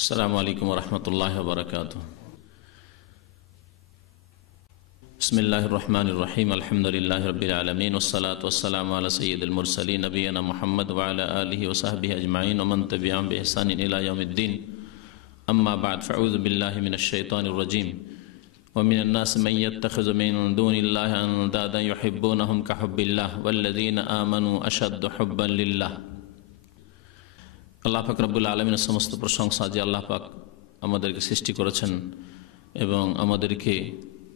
আসসালামু আলাইকুম ওয়া রাহমাতুল্লাহি ওয়া বারাকাতুহু। বিসমিল্লাহির রহমানির রহিম। আলহামদুলিল্লাহি রাব্বিল আলামিন ওয়াসসালাতু ওয়াসসালামু আলা সাইয়্যিদিল মুরসালিন নবিয়িনা মুহাম্মদ ওয়া আলা আলিহি ওয়া সাহবিহি আজমাইন ওয়া মান তাবি'আহুম বিইহসানিন ইলা ইয়াউমিদ্দিন। আম্মা বা'দ, ফাআউযু বিল্লাহি মিনাশ শাইতানির রাজীম। ওয়া মিনান নাসি মান ইয়াত্তাখিযু মিন দুনিল্লাহি আনদাদান ইউহিব্বুনাহুম কাহুব্বিল্লাহ ওয়াল্লাযীনা আমানু আশাদ্দু হুব্বান লিল্লাহ। আল্লাহ পাক রব্বুল আলামিনের সমস্ত প্রশংসা যে আল্লাহ পাক আমাদেরকে সৃষ্টি করেছেন এবং আমাদেরকে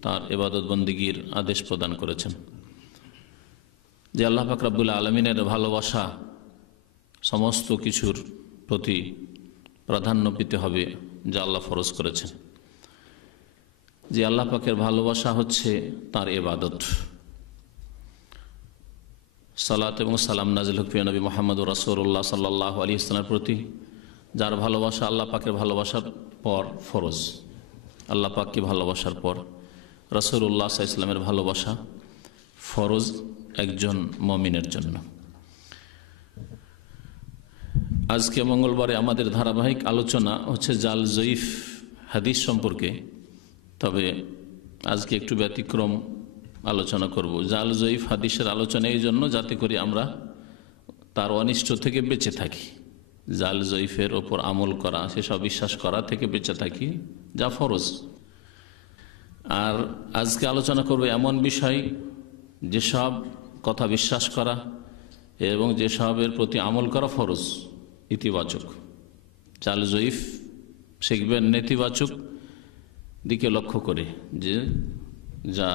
তার ইবাদত বন্দেগীর আদেশ প্রদান করেছেন। যে আল্লাহ পাক রব্বুল আলামিনের ভালোবাসা সমস্ত কিছুর প্রতি প্রাধান্য পেতে হবে যা আল্লাহ ফরজ করেছেন। যে আল্লাহ পাকের ভালোবাসা হচ্ছে তার ইবাদত। সালাত এবং সালাম নাজিল হোক প্রিয় নবী মুহাম্মদ রাসূলুল্লাহ সাল্লাল্লাহু আলাইহি ওয়াসাল্লামের প্রতি, যার ভালোবাসা আল্লাহ পাকের ভালোবাসার পর ফরজ। আল্লাহ পাককে ভালোবাসার পর রাসূলুল্লাহ সাল্লাল্লাহু আলাইহি ওয়াসাল্লামের ভালোবাসা ফরজ একজন মুমিনের জন্য। আজকে মঙ্গলবারে আমাদের ধারাবাহিক আলোচনা হচ্ছে জাল জয়ীফ হাদিস সম্পর্কে। তবে আজকে একটু ব্যতিক্রম আলোচনা করব। জাল জয়ীফ হাদিসের আলোচনা এই জন্য যাতে করে আমরা তার অনিষ্ট থেকে বেঁচে থাকি, জাল জয়ীফের ওপর আমল করা, সেসব বিশ্বাস করা থেকে বেঁচে থাকি যা ফরজ। আর আজকে আলোচনা করব এমন বিষয় যেসব কথা বিশ্বাস করা এবং যেসবের প্রতি আমল করা ফরজ, ইতিবাচক। জাল জয়ীফ শিখবেন নেতিবাচক দিকে লক্ষ্য করে, যে যা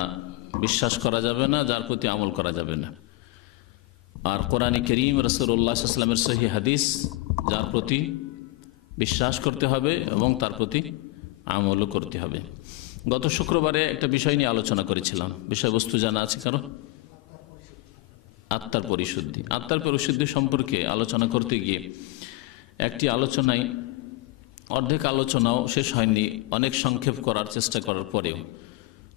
বিশ্বাস করা যাবে না, যার প্রতি আমল করা যাবে না। আর কোরআন কারীম রাসূলুল্লাহ সাল্লাল্লাহু আলাইহি ওয়াসাল্লামের সহিহ হাদিস যার প্রতি বিশ্বাস করতে হবে এবং তার প্রতি আমলও করতে হবে। গত শুক্রবারে একটা বিষয় নিয়ে আলোচনা করেছিলাম, বিষয়বস্তু জানা আছে কারো? আত্মার পরিশুদ্ধি। আত্মার পরিশুদ্ধি সম্পর্কে আলোচনা করতে গিয়ে একটি আলোচনায় অর্ধেক আলোচনাও শেষ হয়নি, অনেক সংক্ষেপ করার চেষ্টা করার পরেও।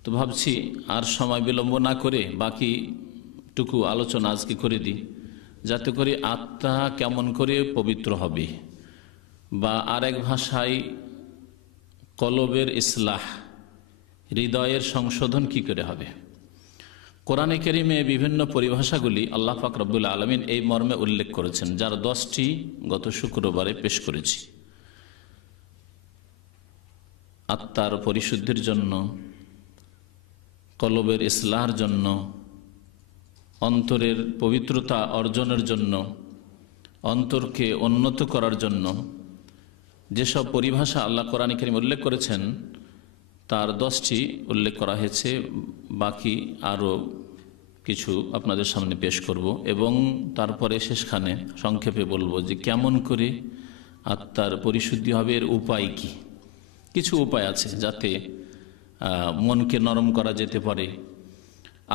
তো ভাবছি আর সময় বিলম্ব না করে বাকিটুকু আলোচনা আজকে করে দিই, যাতে করে আত্মা কেমন করে পবিত্র হবে, বা আরেক ভাষায় কলবের ইসলাহ, হৃদয়ের সংশোধন কি করে হবে। কোরআনে কারীমে বিভিন্ন পরিভাষাগুলি আল্লাহ পাক রব্বুল আলামিন এই মর্মে উল্লেখ করেছেন, যার 10টি গত শুক্রবারে পেশ করেছি। আত্মার পরিশুদ্ধির জন্য, কলবের ইসলাহের জন্য, অন্তরের পবিত্রতা অর্জনের জন্য, অন্তরকে উন্নত করার জন্য যেসব পরিভাষা আল্লাহ কোরআন কারীমে উল্লেখ করেছেন তার 10টি উল্লেখ করা হয়েছে। বাকি আরও কিছু আপনাদের সামনে পেশ করব এবং তারপরে শেষখানে সংক্ষেপে বলবো যে কেমন করে আত্মার পরিশুদ্ধি হবে, এর উপায় কি। কিছু উপায় আছে যাতে মনকে নরম করা যেতে পারে,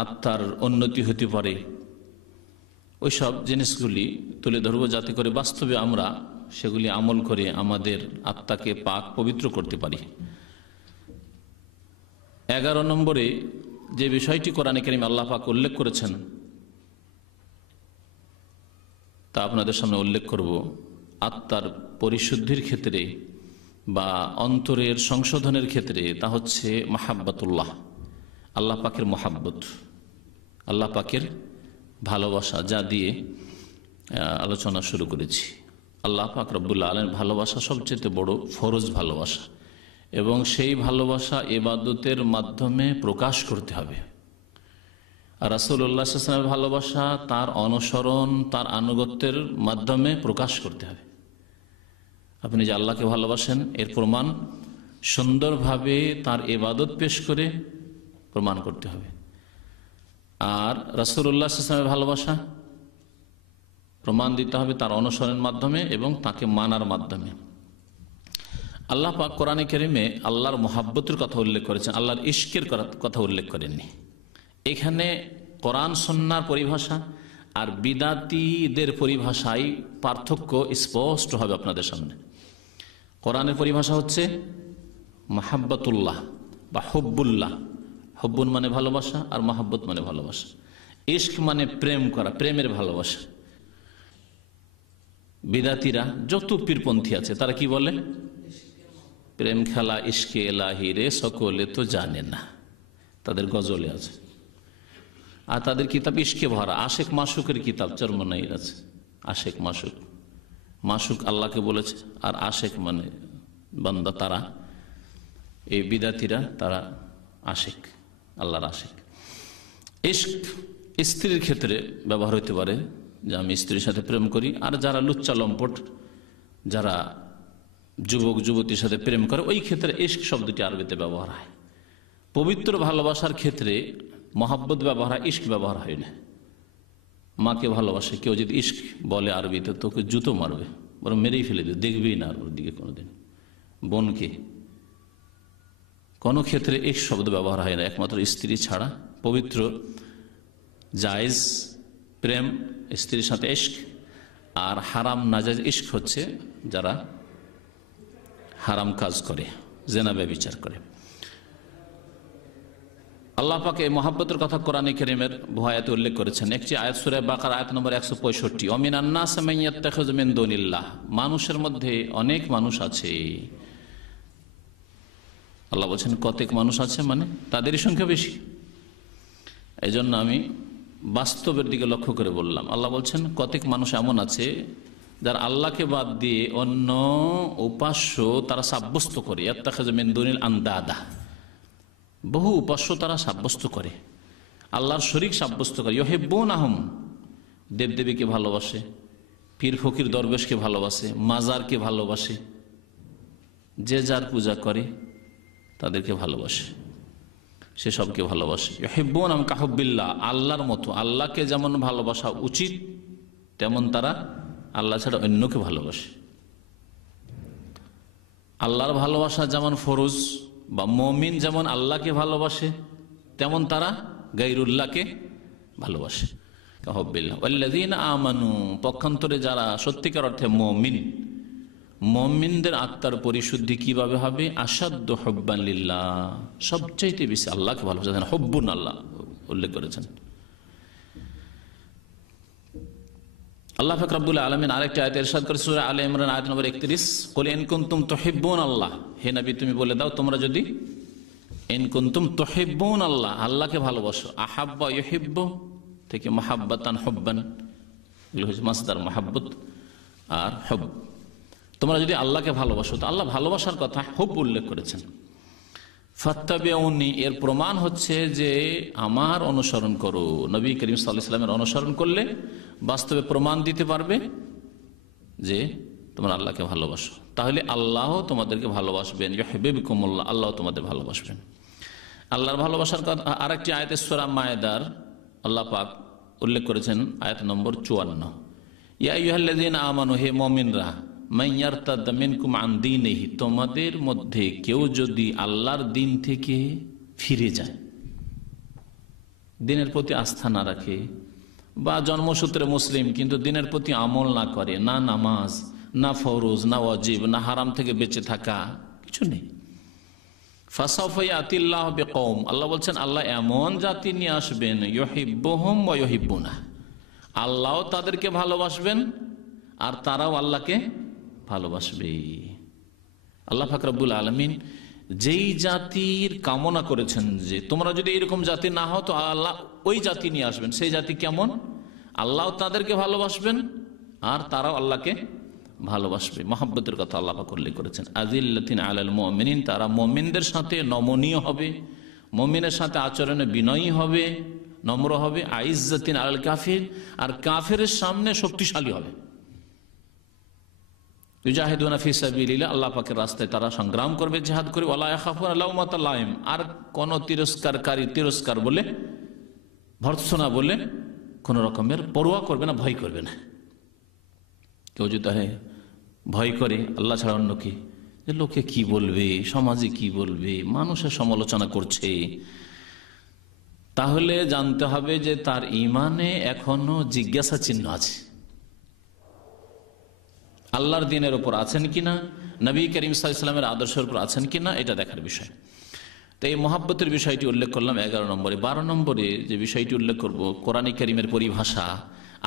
আত্মার উন্নতি হতে পারে। ওইসব জিনিসগুলি তুলে ধরবো যাতে করে বাস্তবে আমরা সেগুলি আমল করে আমাদের আত্মাকে পাক পবিত্র করতে পারি। 11 নম্বরে যে বিষয়টি কোরআনে কারীমে আল্লাহ পাক উল্লেখ করেছেন তা আপনাদের সামনে উল্লেখ করব। আত্মার পরিশুদ্ধির ক্ষেত্রে বা অন্তরের সংশোধনের ক্ষেত্রে তা হচ্ছে মাহাব্বাতুল্লাহ, আল্লাহ পাকের মহাব্বত, আল্লাহ পাকের ভালোবাসা, যা দিয়ে আলোচনা শুরু করেছি। আল্লাহ পাক রব্বুল আলামিনের ভালোবাসা সবচেয়ে বড় ফরজ ভালোবাসা, এবং সেই ভালোবাসা ইবাদতের মাধ্যমে প্রকাশ করতে হবে। আর রাসূলুল্লাহ সাল্লাল্লাহু আলাইহি ওয়াসাল্লামের ভালোবাসা তার অনুসরণ, তার আনুগত্যের মাধ্যমে প্রকাশ করতে হবে। আপনি যে আল্লাহকে ভালোবাসেন এর প্রমাণ সুন্দরভাবে তার ইবাদত পেশ করে প্রমাণ করতে হবে। আর রাসূলুল্লাহ সাল্লাল্লাহু আলাইহি ওয়াসাল্লামের ভালোবাসা প্রমাণ দিতে হবে তার অনুসরণের মাধ্যমে এবং তাকে মানার মাধ্যমে। আল্লাহ পাক কোরআনে কারীমে আল্লাহর মহাব্বতের কথা উল্লেখ করেছেন, আল্লাহর ইশকের কথা উল্লেখ করেননি। এখানে কোরআন সুন্নাহর পরিভাষা আর বিদাতীদের পরিভাষায় পার্থক্য স্পষ্ট হবে আপনাদের সামনে। কোরআনের পরিভাষা হচ্ছে মাহাব্বাতুল্লাহ বা হুব্বুল্লাহ। হুব্বুন মানে ভালোবাসা আর মাহাব্বত মানে ভালোবাসা। ইশক মানে প্রেম করা, প্রেমের ভালোবাসা। বিদাতীরা যত পীরপন্থী আছে তারা কি বলে? প্রেম খেলা ইশকে এলাহি রে সকলে তো জানে না, তাদের গজলে আছে। আর তাদের কিতাব ইশকে ভরা, আশেক মাসুকের কিতাব চরমনাইর আছে। আশেক মাসুক, মাসুক আল্লাহকে বলেছে, আর আশেক মানে বান্দা, তারা এই বিদাতিরা, তারা আশেক, আল্লাহর আশেক। ইশক স্ত্রীর ক্ষেত্রে ব্যবহার হতে পারে, যে আমি স্ত্রীর সাথে প্রেম করি। আর যারা লুচ্চা লম্পট, যারা যুবক যুবতীর সাথে প্রেম করে, ওই ক্ষেত্রে ইশক শব্দটি আরবিতে ব্যবহার হয়। পবিত্র ভালোবাসার ক্ষেত্রে মহাব্বত ব্যবহার হয়, ইশক ব্যবহার হয় না। মাকে ভালোবাসে কেউ যদি ইশক বলে আরবিতে, তোকে জুতো মারবে, বরং মেরেই ফেলে দেবে, দেখবেই না ওর দিকে কোনোদিন। বোনকে কোনো ক্ষেত্রে ইশক শব্দ ব্যবহার হয় না, একমাত্র স্ত্রী ছাড়া। পবিত্র জায়েজ প্রেম স্ত্রীর সাথে ইশক, আর হারাম নাজায়েজ ইশক হচ্ছে যারা হারাম কাজ করে, জেনা ব্যভিচার করে। আল্লাহ পাক এই মহাব্বতের কথা কোরআনে কারীমের বহু আয়াতে উল্লেখ করেছেন। একটি আয়াত সূরা বাকারা আয়াত নম্বর 165, ওয়ামিনান নাস মান ইয়াত্তাখিযু মিন দুনিল্লাহ, মানুষের মধ্যে অনেক মানুষ আছে। আল্লাহ বলছেন কতক মানুষ আছে, মানে তাদেরই সংখ্যা বেশি। এই জন্য আমি বাস্তবের দিকে লক্ষ্য করে বললাম। আল্লাহ বলছেন কতক মানুষ এমন আছে যারা আল্লাহকে বাদ দিয়ে অন্য উপাস্য তারা সাব্যস্ত করে। ইয়াত্তাখিযু মিন দুনিল আনদাদা, বহু উপাস্য তারা সাব্যস্ত করে, আল্লাহর শরীক সাব্যস্ত করে। ইউহিব্বুনাহুম, দেবদেবীকে ভালোবাসে, পীর ফকির দরবেশকে ভালোবাসে, মাজারকে ভালোবাসে, যে যার পূজা করে তাদেরকে ভালোবাসে, সে সবকে ভালোবাসে। ইউহিব্বুনাহুম কাহুব্বিল্লাহ, আল্লাহর মতো, আল্লাহকে যেমন ভালোবাসা উচিত তেমন তারা আল্লাহ ছাড়া অন্যকে ভালোবাসে। আল্লাহর ভালোবাসা যেমন ফরজ, বা মুমিন যেমন আল্লাহকে ভালোবাসে তেমন তারা গায়রুল্লাহকে ভালোবাসে। কাহুব্বিল্লাহ ওয়াল্লাযীনা আমানু, পক্ষান্তরে যারা সত্যিকার অর্থে মুমিন, মুমিনদের আত্মার পরিশুদ্ধি কিভাবে হবে? আশাদ্দু হুব্বান লিল্লাহ, সবচাইতে বেশি আল্লাহকে ভালোবাসেন। হুব্বুন আল্লাহ উল্লেখ করেছেন আল্লাহ পাক রব্বুল আলামিন। আরেকটি আয়াতে ইরশাদ করেছেন সূরা আলে ইমরান আয়াত নম্বর 31, কুল ইন কুনতুম তুহিব্বুন আল্লাহ, হে নবী তুমি বলে দাও তোমরা যদি ইন কুনতুম তুহিব্বুন আল্লাহ, আল্লাহকে ভালোবাসো। আহাব্বা ইউহিব্বু থেকে মাহাব্বাতান হুব্বান, এগুলো হচ্ছে মাসদার, মাহাব্বত আর হুব। তোমরা যদি আল্লাহকে ভালোবাসো, তো আল্লাহ ভালোবাসার কথা হুব উল্লেখ করেছেন। ফাত্তাবিউনি, এর প্রমাণ হচ্ছে যে আমার অনুসরণ করো। নবী করিম সাল্লাল্লাহু আলাইহি ওয়াসাল্লামের অনুসরণ করলে বাস্তবে প্রমাণ দিতে পারবে যে তোমরা আল্লাহকে ভালোবাসো, তাহলে আল্লাহ তোমাদেরকে ভালোবাসবেন। ইউহিব্বুকুমুল্লাহ, আল্লাহ তোমাদের ভালোবাসবেন। আল্লাহর ভালোবাসার কথা আরেকটি আয়াতে সূরা মায়েদার আল্লাহ পাক উল্লেখ করেছেন আয়াত নম্বর 54, ইয়া আইয়ুহাল্লাযীনা আমানু, হে মুমিনরা, মান ইয়ারতাদ্দা মিনকুম আন দীনিহি, তোমাদের মধ্যে কেউ যদি আল্লাহর দিন থেকে ফিরে যায়, দিনের প্রতি আস্থা না রাখে, বা জন্মসূত্রে মুসলিম কিন্তু দিনের প্রতি আমল না করে, না নামাজ, না ফরজ, না ওয়াজিব, না হারাম থেকে বেঁচে থাকা, কিছু নেই। ফাসাউফা ইয়াতিল্লাহু বিকওম, আল্লাহ বলছেন আল্লাহ এমন জাতি নিয়ে আসবেন, ইউহিব্বুহুম ওয়া ইউহিব্বুনা, আল্লাহ তাদেরকে ভালোবাসবেন আর তারাও আল্লাহকে ভালোবাসবে। আল্লাহ পাক রব্বুল আলামিন যেই জাতির কামনা করেছেন যে তোমরা যদি এরকম জাতি না হও, তো আল্লাহ ওই জাতি নিয়ে আসবেন। সেই জাতি কেমন? আল্লাহ তাদেরকে ভালোবাসবেন আর তারাও আল্লাহকে ভালোবাসবে। মহব্বতের কথা আল্লাহ পাক উল্লেখ করেছেন। আযিল্লাতিন আলাল মুমিনিন, তারা মুমিনদের সাথে নমনীয় হবে, মুমিনের সাথে আচরণে বিনয়ী হবে, নম্র হবে। আইজ্জাতিন আলাল কাফির, আর কাফিরের সামনে শক্তিশালী হবে। ইউজাহিদুনা ফি সাবিলিল্লাহ, আল্লাহ পাকের রাস্তায় তারা সংগ্রাম করবে, জিহাদ করবে। ওয়ালা ইয়াখাফুনা লাউমাতা লাইম, আর কোন তিরস্কারকারী তিরস্কার বলে, ভর্ৎসনা বলে কোন রকমের পরোয়া করবে না, ভয় করবে না। কেউ যদি ভয় করে আল্লাহ ছাড়া অন্যকে, যে লোকে কি বলবে, সমাজে কি বলবে, মানুষের সমালোচনা করছে, তাহলে জানতে হবে যে তার ঈমানে এখনো জিজ্ঞাসা চিহ্ন আছে। আল্লাহর দ্বীনের উপর আছেন কিনা, নবী করিম সাল্লাল্লাহু আলাইহি ওয়াসাল্লামের আদর্শের উপর আছেন কিনা, এটা দেখার বিষয়। তো এই মহাব্বতের বিষয়টি উল্লেখ করলাম 11 নম্বরে। 12 নম্বরে যে বিষয়টি উল্লেখ করব, কোরআন কারীমের পরিভাষা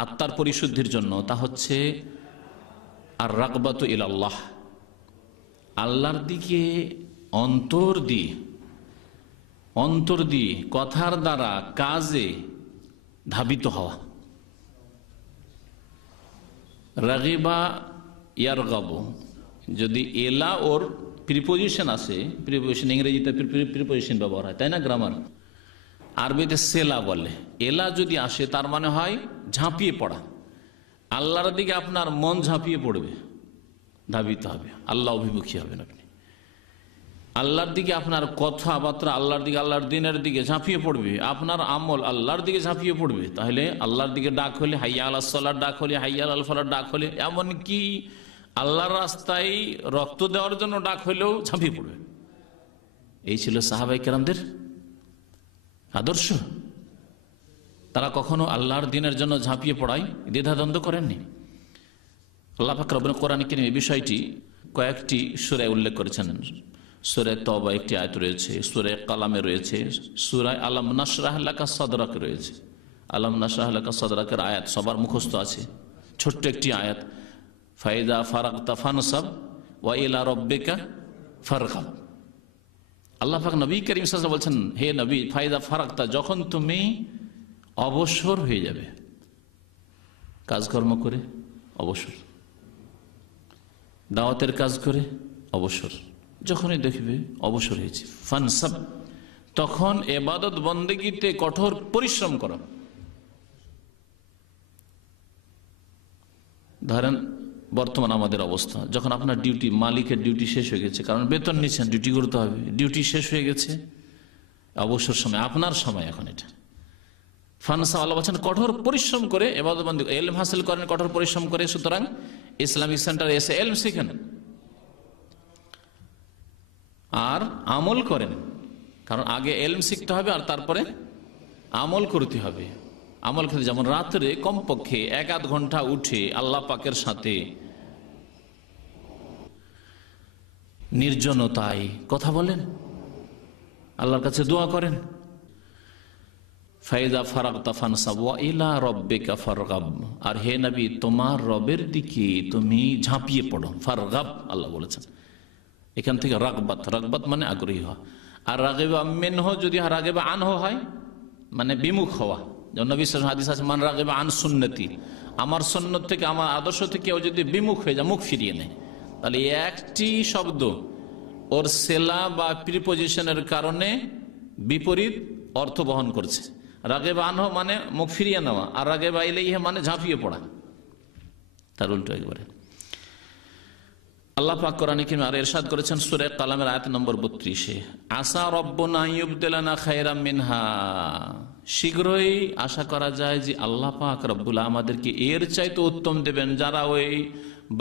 আত্মার পরিশুদ্ধির জন্য, তা হচ্ছে আর রাগবাতু ইলাল্লাহ, আল্লাহর দিকে অন্তর দিয়ে কথার দ্বারা কাজে ধাবিত হওয়া। রাগিবা ইয়ারগাবু, যদি এলা ওর প্রিপোজিশন আসে, প্রিপোজিশন ইংরেজিতে প্রিপোজিশন ব্যবহার হয়, তাই না? গ্রামার আরবিতে সেলা বলে। এলা যদি আসে তার মানে হয় ঝাঁপিয়ে পড়া। আল্লাহর দিকে আপনার মন ঝাঁপিয়ে পড়বে, ধাবিত হবে, আল্লাহ অভিমুখী হবেন আপনি। আল্লাহর দিকে আপনার কথাবার্তা আল্লাহর দিকে, আল্লাহর দিনের দিকে ঝাঁপিয়ে পড়বে, আপনার আমল আল্লাহর দিকে ঝাঁপিয়ে পড়বে। তাহলে আল্লাহর দিকে ডাক হলে, হাইয়া আলাস সালার ডাক হলে, হাইয়া আল ফালার ডাক হলে, এমনকি আল্লাহর রাস্তায় রক্ত দেওয়ার জন্য ডাক হলেও ঝাঁপিয়ে পড়বে। এই ছিল সাহাবায়ে কেরামদের আদর্শ। তারা কখনো আল্লাহর দিনের জন্য ঝাঁপিয়ে পড়ায় দ্বিধাদ্বন্দ্ব করেননি। আল্লাহ পাক রব্বুল কোরআন কারীমে এই বিষয়টি কয়েকটি সূরায় উল্লেখ করেছেন। সূরা তওবা একটি আয়াত রয়েছে, সূরা কালামে রয়েছে, সূরা আলাম নাশরাহ লাকা সাদরাক রয়েছে। আলাম নাশরাহ লাকা সাদরাকের আয়াত সবার মুখস্থ আছে, ছোট্ট একটি আয়াত। ফাইদা ফারাগতা ফানসাব ওয়া ইলা রাব্বিকা ফারগাব। আল্লাহ পাক নবী করিম সাল্লাল্লাহু আলাইহি ওয়াসাল্লাম বলছেন, হে নবী, ফাইদা ফারাগতা, যখন তুমি অবসর হয়ে যাবে, কাজকর্ম করে অবসর, দাওয়াতের কাজ করে অবসর, যখনই দেখবে অবসর হয়েছে, ফানসাব, তখন ইবাদত বন্দেগীতে কঠোর পরিশ্রম করা। ধরেন বর্তমান আমাদের অবস্থা, যখন আপনার ডিউটি, মালিকের ডিউটি শেষ হয়ে গেছে, কারণ বেতন নিচ্ছেন, ডিউটি করতে হবে, ডিউটি শেষ হয়ে গেছে, অবসর সময়, আপনার সময় এখন এটা। ফানসাব, আল্লাহ বলছেন কঠোর পরিশ্রম করে ইবাদত বন্দেগী, ইলম হাসিল করেন কঠোর পরিশ্রম করে। সুতরাং ইসলামিক সেন্টারে এসে ইলম শিখেন আর আমল করেন, কারণ আগে ইলম শিখতে হবে আর তারপরে আমল করতে হবে। আমল করতে, যেমন রাত্রে কমপক্ষে 1-8 ঘন্টা উঠে আল্লাহ পাকের সাথে নির্জনতায় কথা বলেন, আল্লাহর কাছে দোয়া করেন। ফাইদা ফারাগতা ফানসাব ওয়া ইলা রাব্বিকা ফারগাব, আর হে নবী, তোমার রবের দিকে তুমি ঝাঁপিয়ে পড়ো। ফারগাব আল্লাহ বলেছেন, এখান থেকে রাগবাত, রাগবাত মানে আগ্রহী হওয়া। আর রাগিবা মিনহু, যদি রাগিবা আনহু হয় মানে বিমুখ হওয়া। যেমন নবী সাল্লাল্লাহু আলাইহি ওয়াসাল্লাম হাদিস আছে, মান রাগিবা আন সুন্নতি, আমার সুন্নত থেকে, আমার আদর্শ থেকে কেউ যদি বিমুখ হয়ে যায়, মুখ ফিরিয়ে নেয়, তাহলে একটি শব্দ ওর সেলা বা প্রিপোজিশনের কারণে বিপরীত অর্থ বহন করছে। রাগিবা আনহু মানে মুখ ফিরিয়ে নেওয়া, আর রাগিবা ইলাইহি মানে ঝাঁপিয়ে পড়া, তার উল্টো একবারে। আল্লাহ পাক কোরআনে কারীমে আর ইরশাদ করেছেন সূরা কালামের আয়াত নম্বর 32-এ, আসা রব্বুনা ইউবদিলানা খায়রাম মিনহা, শীঘ্রই আশা করা যায় যে আল্লাহ পাক রব্বুল আমাদেরকে এর চাইতে উত্তম দেবেন। যারা ওই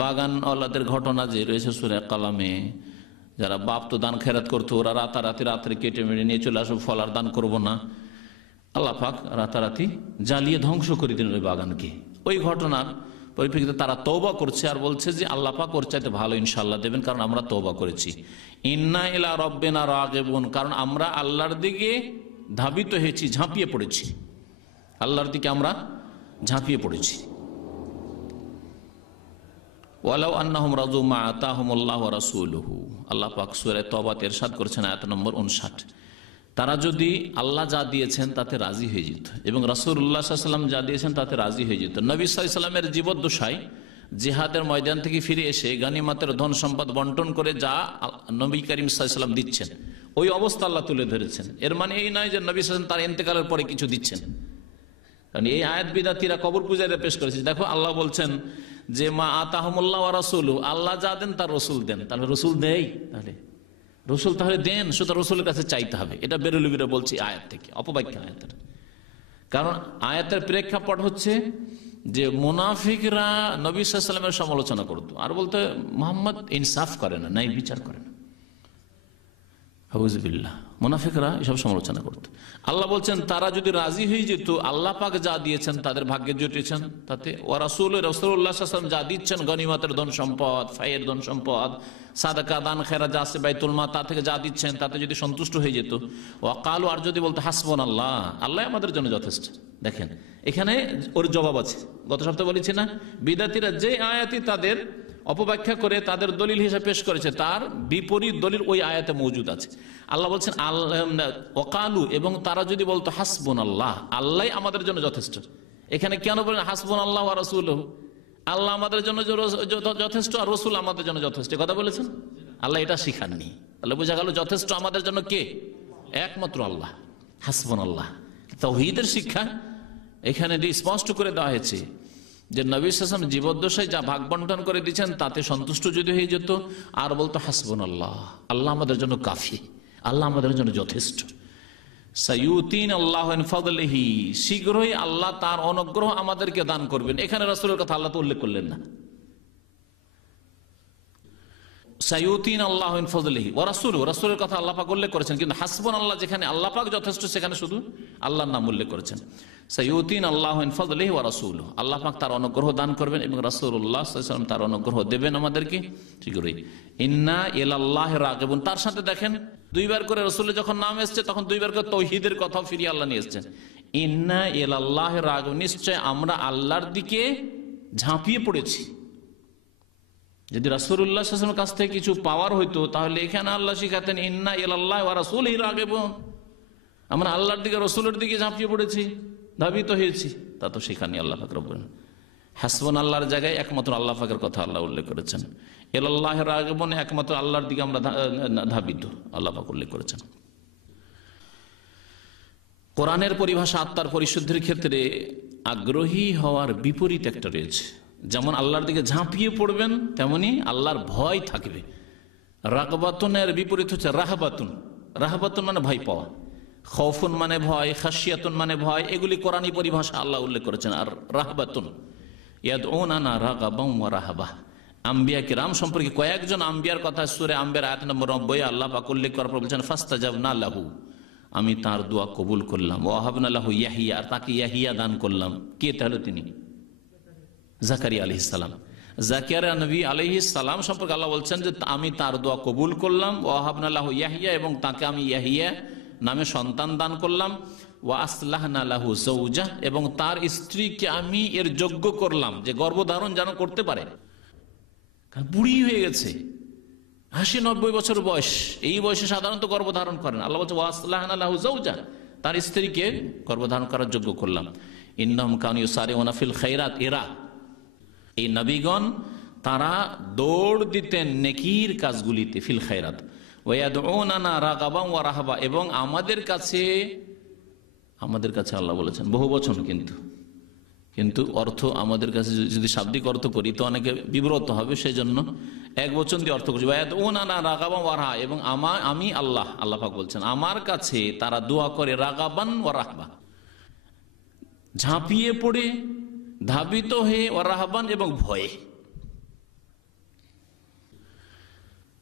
বাগান ওয়ালাদের ঘটনা যে রয়েছে সূরা কালামে, যারা বাপ তো দান খেরাত করতো, ওরা রাতারাতি কেটে মেরে নিয়ে চলে আসো, ফল আর দান করবো না, আল্লাহ পাক রাতারাতি জ্বালিয়ে ধ্বংস করে দিলেন ওই বাগানকে। ওই ঘটনার পরিপ্রেক্ষিতে তারা তওবা করছে আর বলছে যে আল্লাহ পাক ওর চাইতে ভালো ইনশাআল্লাহ দেবেন, কারণ আমরা তওবা করেছি। ইন্না ইলা রাব্বিনা রাগিবুন, কারণ আমরা আল্লাহর দিকে ধাবিত হয়েছি, ঝাঁপিয়ে পড়েছি, আল্লাহর দিকে আমরা ঝাঁপিয়ে পড়েছি। ওয়ালাউ আন্নাহুম রাযু মা আতাহুমুল্লাহু ওয়া রাসূলুহু, আল্লাহ পাক সূরা তওবাতে ইরশাদ করেছেন আয়াত নম্বর 59, তারা যদি আল্লাহ যা দিয়েছেন তাতে রাজি হয়ে যেত এবং রাসূলুল্লাহ সাল্লাল্লাহু আলাইহি ওয়াসাল্লাম যা দিয়েছেন তাতে রাজি হয়ে যেত। নবী সাল্লাল্লাহু আলাইহি ওয়াসাল্লামের জীবদ্দশায় জিহাদের ময়দান থেকে ফিরে এসে গনিমতের ধন সম্পদ বন্টন করে যা নবী করিম সাল্লাল্লাহু আলাইহি ওয়াসাল্লাম দিচ্ছেন, ওই অবস্থা আল্লাহ তুলে ধরেছেন। এর মানে এই নয় যে নবী সাল্লাল্লাহু আলাইহি ওয়াসাল্লাম তার ইন্তেকালের পরে কিছু দিচ্ছেন, কারণ এই আয়াত বিদাতীরা কবর পূজারে পেশ করেছে। দেখো আল্লাহ বলছেন যে মা আতাহুমুল্লাহু ওয়া রাসূলুহু, আল্লাহ যা দেন তার রসুল দেন। তাহলে রসুল দেয়, তাহলে রসুল তাহলে দেন, সুতরাং রসুলের কাছে চাইতে হবে। এটা বেরলবিরা বলছি আয়াত থেকে, অপবাক্য আয়াতের। কারণ আয়াতের প্রেক্ষাপট হচ্ছে যে মুনাফিকরা নবী সাল্লাল্লাহু আলাইহি ওয়াসাল্লামের সমালোচনা করতো আর বলতো মুহাম্মদ ইনসাফ করে না, ন্যায় বিচার করে না। আউযুবিল্লাহ, মুনাফিকরা এসব সমালোচনা করতো। আল্লাহ বলছেন তারা যদি রাজি হয়ে যেত, আল্লাহ পাক যা দিয়েছেন তাদের ভাগ্যে জুটেছেন তাতে, ওয়া রাসূলুল্লাহ সাল্লাল্লাহু আলাইহি ওয়াসাল্লাম যা দিচ্ছেন গনিমতের ধন সম্পদ, ফায়ের ধন সম্পদ, সাদাকা দান খেরা যা আছে বাইতুল মাল, তা থেকে যা দিচ্ছেন তাতে যদি সন্তুষ্ট হয়ে যেত, ওয়া কালু, আর যদি বলতো হাসবুনাল্লাহ, আল্লাহ আমাদের জন্য যথেষ্ট। দেখেন এখানে ওর জবাব আছে, গত সপ্তাহে বলেছি না, বিদাতীরা যে আয়াতই তাদের অপব্যাখ্যা করে তাদের দলিল হিসেবে পেশ করেছে, তার বিপরীত দলিল ওই আয়াতে মজুদ আছে। আল্লাহ বলছেন ওয়াকালু, এবং তারা যদি বলতো হাসবুনাল্লাহ, আল্লাহ আমাদের জন্য যথেষ্ট। এখানে কেন বলেন হাসবুনাল্লাহ ওয়া রাসূলুহু, আল্লাহ আমাদের জন্য যথেষ্ট আর রাসূল আমাদের জন্য যথেষ্ট, কথা বলেছেন? আল্লাহ এটা শিখাননি। তাহলে বোঝা গেল যথেষ্ট আমাদের জন্য কে? একমাত্র আল্লাহ। হাসবুনাল্লাহ তাওহীদের শিক্ষা এখানে স্পষ্ট করে দেওয়া হয়েছে যে নবী সাল্লাল্লাহু আলাইহি ওয়াসাল্লাম জীবদ্দশায় যা ভাগ বন্টন করে দিচ্ছেন তাতে সন্তুষ্ট যদি হয়ে যেত, আর বলতো হাসবুনাল্লাহ, আল্লাহ আমাদের জন্য কাফি, আল্লাহ আমাদের জন্য যথেষ্ট। সাইয়ুতিন আল্লাহু মিন ফাদলিহি, শীঘ্রই আল্লাহ তার অনুগ্রহ আমাদেরকে দান করবেন। এখানে রাসূলের কথা আল্লাহ তো উল্লেখ করলেন না। সাইয়ুতিন আল্লাহু মিন ফাদলিহি ওয়া রাসূলুহু, রাসূলের কথা আল্লাহ পাক উল্লেখ করেছেন, কিন্তু হাসবুনাল্লাহ যেখানে আল্লাহ পাক যথেষ্ট সেখানে শুধু আল্লাহর নাম উল্লেখ করেছেন। সাইয়ুতিন আল্লাহু মিন ফাদলিহি ওয়া রাসূলুহু, আল্লাহ পাক তার অনুগ্রহ দান করবেন এবং রাসূলুল্লাহ সাল্লাল্লাহু আলাইহি ওয়াসাল্লাম তার অনুগ্রহ দেবেন আমাদেরকে শীঘ্রই। ইন্না ইলাল্লাহি রাগিবুন, তার সাথে দেখেন দুইবার করে রাসূলের যখন নাম এসেছে তখন দুইবার করে তাওহীদের কথা ফিরিয়ে আল্লাহ নিয়ে এসেছেন। ইন্না ইলাল্লাহি রাগিবুন, নিশ্চয় আমরা আল্লাহর দিকে ঝাঁপিয়ে পড়েছি। যদি রাসূলুল্লাহ সাল্লাল্লাহু আলাইহি ওয়াসাল্লামের কাছ থেকে কিছু পাওয়ার হইতো তাহলে এখানে আল্লাহ শিখাতেন ইন্না ইলাল্লাহি ওয়া রাসূলিহি রাগিবুন, আমরা আল্লাহর দিকে রাসূলের দিকে ঝাঁপিয়ে পড়েছি, ধাবিত হয়েছি। তা তো সেখানে আল্লাহ পাক রব্বুল হাসবুন আল্লাহর জায়গায় একমাত্র আল্লাহ পাকের কথা আল্লাহ উল্লেখ করেছেন। ইলাল্লাহি রাগিবুন, একমাত্র আল্লাহর দিকে আমরা ধাবিত, আল্লাহ পাক উল্লেখ করেছেন। কোরআনের পরিভাষা আত্মার পরিশুদ্ধির ক্ষেত্রে আগ্রহী হওয়ার বিপরীত একটা রয়েছে। যেমন আল্লাহর দিকে ঝাঁপিয়ে পড়বেন তেমনি আল্লাহর ভয় থাকবে। রাগবাতুনের বিপরীত হচ্ছে রাহবাতুন। রাহবাতুন মানে ভয় পাওয়া, খৌফুন মানে ভয়, খাশিয়াতুন মানে ভয়, এগুলি কোরআনী পরিভাষা আল্লাহ উল্লেখ করেছেন। আর রাহবাতুন ইয়াদউনানা রাগাবান ওয়া রাহাবা, আম্বিয়া কিরাম সম্পর্কে কয়েকজন আম্বিয়ার কথা সূরা আম্বিয়ার আয়াত নম্বর 90 আল্লাহ পাক উল্লেখ করার পর বলেছেন ফাস্তাজাবনা লাহু, আমি তার দোয়া কবুল করলাম। ওয়া হাবনা লাহু ইয়াহিয়া, আর তাকে ইয়াহিয়া দান করলাম। কে তাহলে? তিনি জাকারিয়া আলাইহিস সালাম। জাকারিয়া নবী আলাইহিস সালাম সম্পর্কে আল্লাহ বলছেন যে আমি তার দোয়া কবুল করলাম। ওয়া হাবনা লাহু ইয়াহিয়া, এবং তাকে আমি ইয়াহিয়া নামে সন্তান দান করলাম। ওয়া আসলাহনা লাহু যাওজা, এবং তার স্ত্রীকে আমি এর যোগ্য করলাম যে গর্ভধারণ যেন করতে পারে, কারণ বুড়ি হয়ে গেছে, 80-90 বছর বয়স, এই বয়সে সাধারণত গর্ভধারণ করেন। আল্লাহ বলছে ওয়া আসলাহনা লাহু যাওজা, তার স্ত্রীকে গর্ভধারণ করার যোগ্য করলাম। ইন্নাহুম কানু ইউসারিউনা ফিল খায়রাত, এরা এই নবীগণ তারা দৌড় দিতেন নেকির কাজগুলিতে, ফিল খায়রাত ওয়ায়াদউনানা রাগাবান ওয়া রাহাবা, এবং আমাদের কাছে আল্লাহ বলেছেন বহু বচন, কিন্তু অর্থ আমাদের কাছে যদি শাব্দিক অর্থ করি তো অনেকে বিব্রত হবে, সেই জন্য এক বচন দিয়ে অর্থ করছি ওয়ায়াদউনানা রাগাবান ওয়া রাহবা, এবং আমি আল্লাহ পাক বলছেন আমার কাছে তারা দোয়া করে রাগাবান ওয়া রাহবা, ঝাঁপিয়ে পড়ে, ধাবিত হয়ে, ওয়া রাহবান, এবং ভয়ে।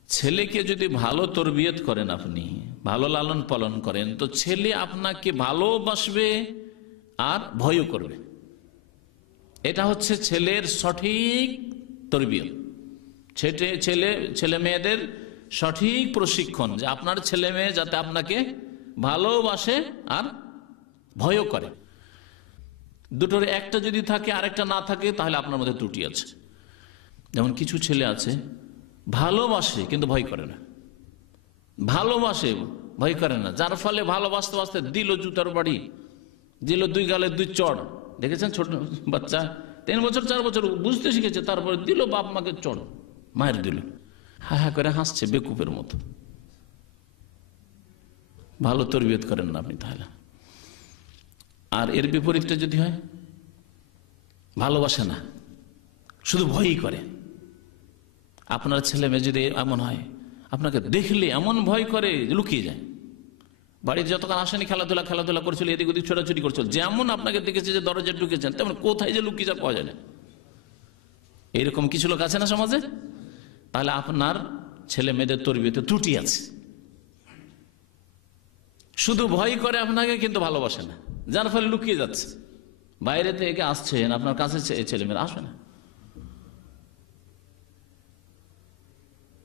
ছেলেকে যদি ভালো তরবিয়ত করেন, আপনি ভালো লালন পালন করেন, তো ছেলে আপনাকে ভালোবাসবে আর ভয়ও করবে। এটা হচ্ছে ছেলের সঠিক তরবিয়ত, ছেলে মেয়েদের সঠিক প্রশিক্ষণ, যে আপনার ছেলে মেয়ে যাতে আপনাকে ভালোবাসে আর ভয়ও করে। দুটোর একটা যদি থাকে আরেকটা না থাকে তাহলে আপনার মধ্যে ত্রুটি আছে। যেমন কিছু ছেলে আছে ভালোবাসে কিন্তু ভয় করে না, ভালোবাসে ভয় করে না, যার ফলে ভালোবাসতে বাসতে দিল জুতার বাড়ি, দিল 2 গালে 2 চড়। দেখেছেন ছোট বাচ্চা 3 বছর 4 বছর বুঝতে শিখেছে, তারপরে দিল বাপ মাকে চড়, মায়ের দিল, হা হা করে হাসছে বেকুপের মতো। ভালো তরবিয়ত করেন না আপনি তাহলে। আর এর বিপরীতটা যদি হয় ভালোবাসে না, শুধু ভয়ই করে, আপনার ছেলে মেয়ে যদি এমন হয় আপনাকে দেখলে এমন ভয় করে লুকিয়ে যায়, বাড়ির যতক্ষণ আসেনি খেলাধুলা করছিল, এদিক ওদিক ছোটাছুটি করছিল, যেমন আপনাকে দেখেছে যে দরজা ঢুকেছেন তেমন কোথায় যে লুকিয়ে যা পাওয়া যায় না। এরকম কিছু লোক আছে না সমাজে? তাহলে আপনার ছেলে মেয়েদের তরবিয়তে ত্রুটি আছে। শুধু ভয় করে আপনাকে কিন্তু ভালোবাসে না, যার ফলে লুকিয়ে যাচ্ছে, বাইরে থেকে আসছেন আপনার কাছে ছেলে মেয়েরা আসবে না।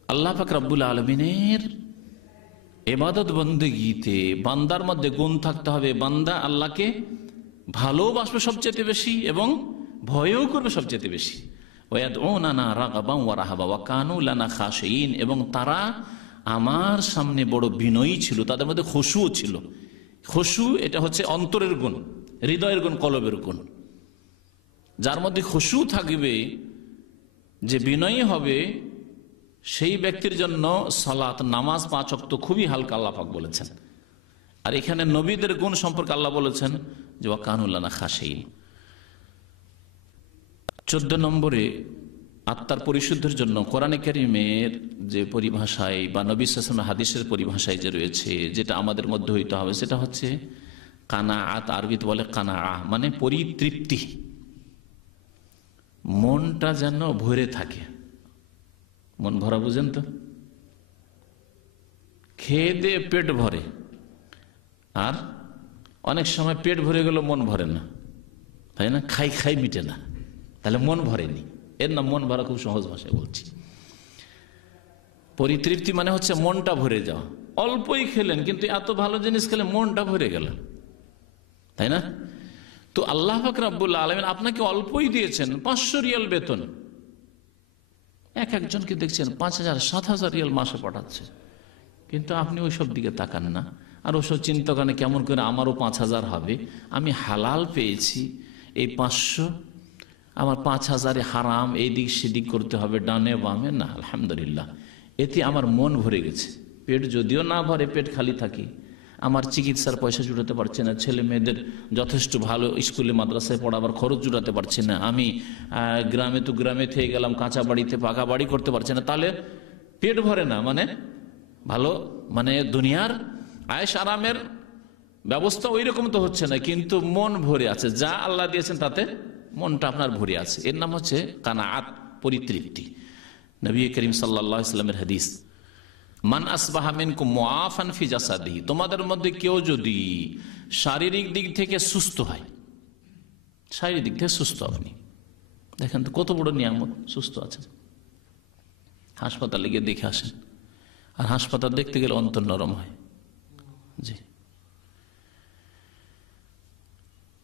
আল্লাহ পাক রব্বুল আলামিনের ইবাদত বন্দেগীতে বান্দার মধ্যে গুণ থাকতে হবে, বান্দা আল্লাহকে ভালোবাসবে সবচেয়ে বেশি এবং ভয়ও করবে সবচেয়ে বেশি। ওয়াদউনানা রাগাবান ওয়া রাহাবা ওয়া কানু লানা খাশিঈন, এবং তারা আমার সামনে বড় বিনয়ী ছিল, তাদের মধ্যে খুশুও ছিল। খুশু এটা হচ্ছে অন্তরের গুণ, হৃদয়ের গুণ, কলবের গুণ। যার মধ্যে খুশু থাকবে, যে বিনয়ী হবে, সেই ব্যক্তির জন্য সালাত, নামাজ 5 ওয়াক্ত খুবই হালকা, আল্লাহ পাক বলেছেন। আর এখানে নবীদের গুণ সম্পর্কে আল্লাহ বলেছেন যে ওয়া কানু লানা খাশিঈন। 14 নম্বরে আত্মার পরিশুদ্ধের জন্য কোরআনে কারীমের যে পরিভাষায় বা নবী সাল্লাল্লাহু আলাইহি ওয়াসাল্লাম হাদিসের পরিভাষায় যে রয়েছে, যেটা আমাদের মধ্যে হইতে হবে, সেটা হচ্ছে কানাআত। আরবিতে বলে কানাআ, মানে পরিতৃপ্তি। মনটা যেন ভরে থাকে। মন ভরা বুঝেন তো? খেয়ে দিয়ে পেট ভরে, আর অনেক সময় পেট ভরে গেল মন ভরে না, তাই না? খাই খাই মিটে না, তাহলে মন ভরেনি। এর নাম মন ভরা, খুব সহজ ভাষায় বলছি। পরিতৃপ্তি মানে হচ্ছে মনটা ভরে যাওয়া। অল্পই খেলেন কিন্তু এত ভালো জিনিস খেলে মনটা ভরে গেল, তাই না? তো আল্লাহ পাক রব্বুল আলামিন আপনাকে অল্পই দিয়েছেন, 500 রিয়াল বেতন। একজনকে দেখছেন 5,000 7,000 রিয়াল মাসে পাঠাচ্ছে, কিন্তু আপনি ওইসব দিকে তাকান না, আর ওসব চিন্তা করেন কেমন করে আমারও 5,000 হবে। আমি হালাল পেয়েছি, এই 500 আমার 5,000 হারাম, এই দিক সেদিক করতে হবে, ডানে বামে না। আলহামদুলিল্লাহ, এতে আমার মন ভরে গেছে। পেট যদিও না ভরে, পেট খালি থাকে, আমার চিকিৎসার পয়সা জুটাতে পারছে না, ছেলে মেয়েদের যথেষ্ট ভালো স্কুলে মাদ্রাসায় পড়াবার খরচ জুটাতে পারছে না, আমি গ্রামে তো গ্রামে থেকে গেলাম, কাঁচা বাড়িতে পাকা বাড়ি করতে পারছে না, তাহলে পেট ভরে না, মানে ভালো, মানে দুনিয়ার আয়েশ আরামের ব্যবস্থা ওই রকম তো হচ্ছে না, কিন্তু মন ভরে আছে। যা আল্লাহ দিয়েছেন তাতে মনটা আপনার ভরে আছে। এর নাম হচ্ছে কানাআত, পরিতৃপ্তি। নবী করিম সাল্লাল্লাহু আলাইহি ওয়াসাল্লামের হাদিস, মান আসবাহা মিনকুম মুআফান ফি জাসাদিহি, তোমাদের মধ্যে কেউ যদি শারীরিক দিক থেকে সুস্থ হয়, শারীরিক দিক থেকে সুস্থ, আপনি দেখেন তো কত বড় নিয়ামত, সুস্থ আছেন। হাসপাতালে গিয়ে দেখে আসেন, আর হাসপাতাল দেখতে গেলে অন্তর নরম হয়। জি,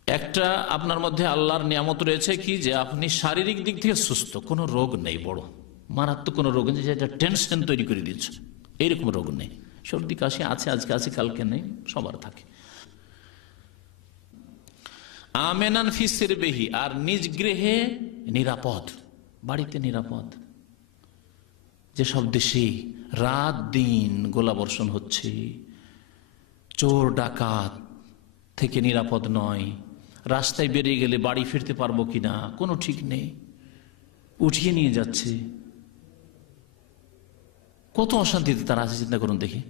একটা আপনার মধ্যে আল্লাহর নিয়ামত রয়েছে কি, যে আপনি শারীরিক দিক থেকে সুস্থ, কোনো রোগ নেই, বড় মারাত্মক কোনো রোগ নেই যেটা টেনশন তৈরি করে দিচ্ছে, এইরকম রোগ নেই। সর্দি কাশি আছে, আজকে আছে কালকে নেই, সবার থাকে। আমেনান ফি সিরবিহি, আর নিজ গৃহে নিরাপদ, বাড়িতে নিরাপদ। যেসব দেশে রাত দিন গোলাবর্ষণ হচ্ছে, চোর ডাকাত থেকে নিরাপদ নয়, রাস্তায় বেরিয়ে গেলে বাড়ি ফিরতে পারবো কিনা কোনো ঠিক নেই, উঠিয়ে নিয়ে যাচ্ছে, কত অশান্তিতে তারা আছে, চিন্তা করুন দেখি।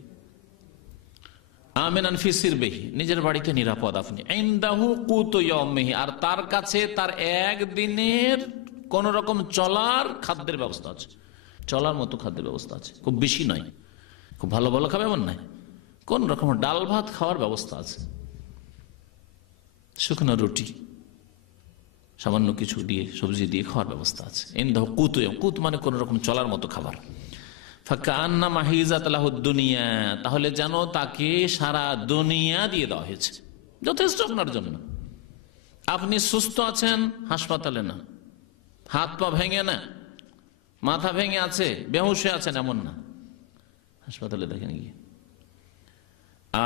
আমিনান ফি সিরবিহি, নিজের বাড়িতে নিরাপদ আপনি। ইনদাহু কুতু ইয়াউমিহি, আর তার কাছে তার একদিনের কোন রকম চলার খাদ্যের ব্যবস্থা আছে, চলার মতো খাদ্যের ব্যবস্থা আছে, খুব বেশি নয়, খুব ভালো ভালো খাবে এমন নয়, কোন রকম ডাল ভাত খাওয়ার ব্যবস্থা আছে, শুকনো রুটি সামান্য কিছু দিয়ে সবজি দিয়ে খাওয়ার ব্যবস্থা আছে। ইনদাহু কুতু, কুত মানে কোন রকম চলার মতো খাবার। ফাকান্না মাহিজাত লাহু দুনিয়া, তাহলে যেন তাকে সারা দুনিয়া দিয়ে দেওয়া হয়েছে, যথেষ্ট আপনার জন্য। আপনি সুস্থ আছেন, হাসপাতালে না, হাত পা ভেঙে না, মাথা ভেঙে আছে, বেহুশ হয়ে আছেন এমন না, হাসপাতালে দেখেন গিয়ে।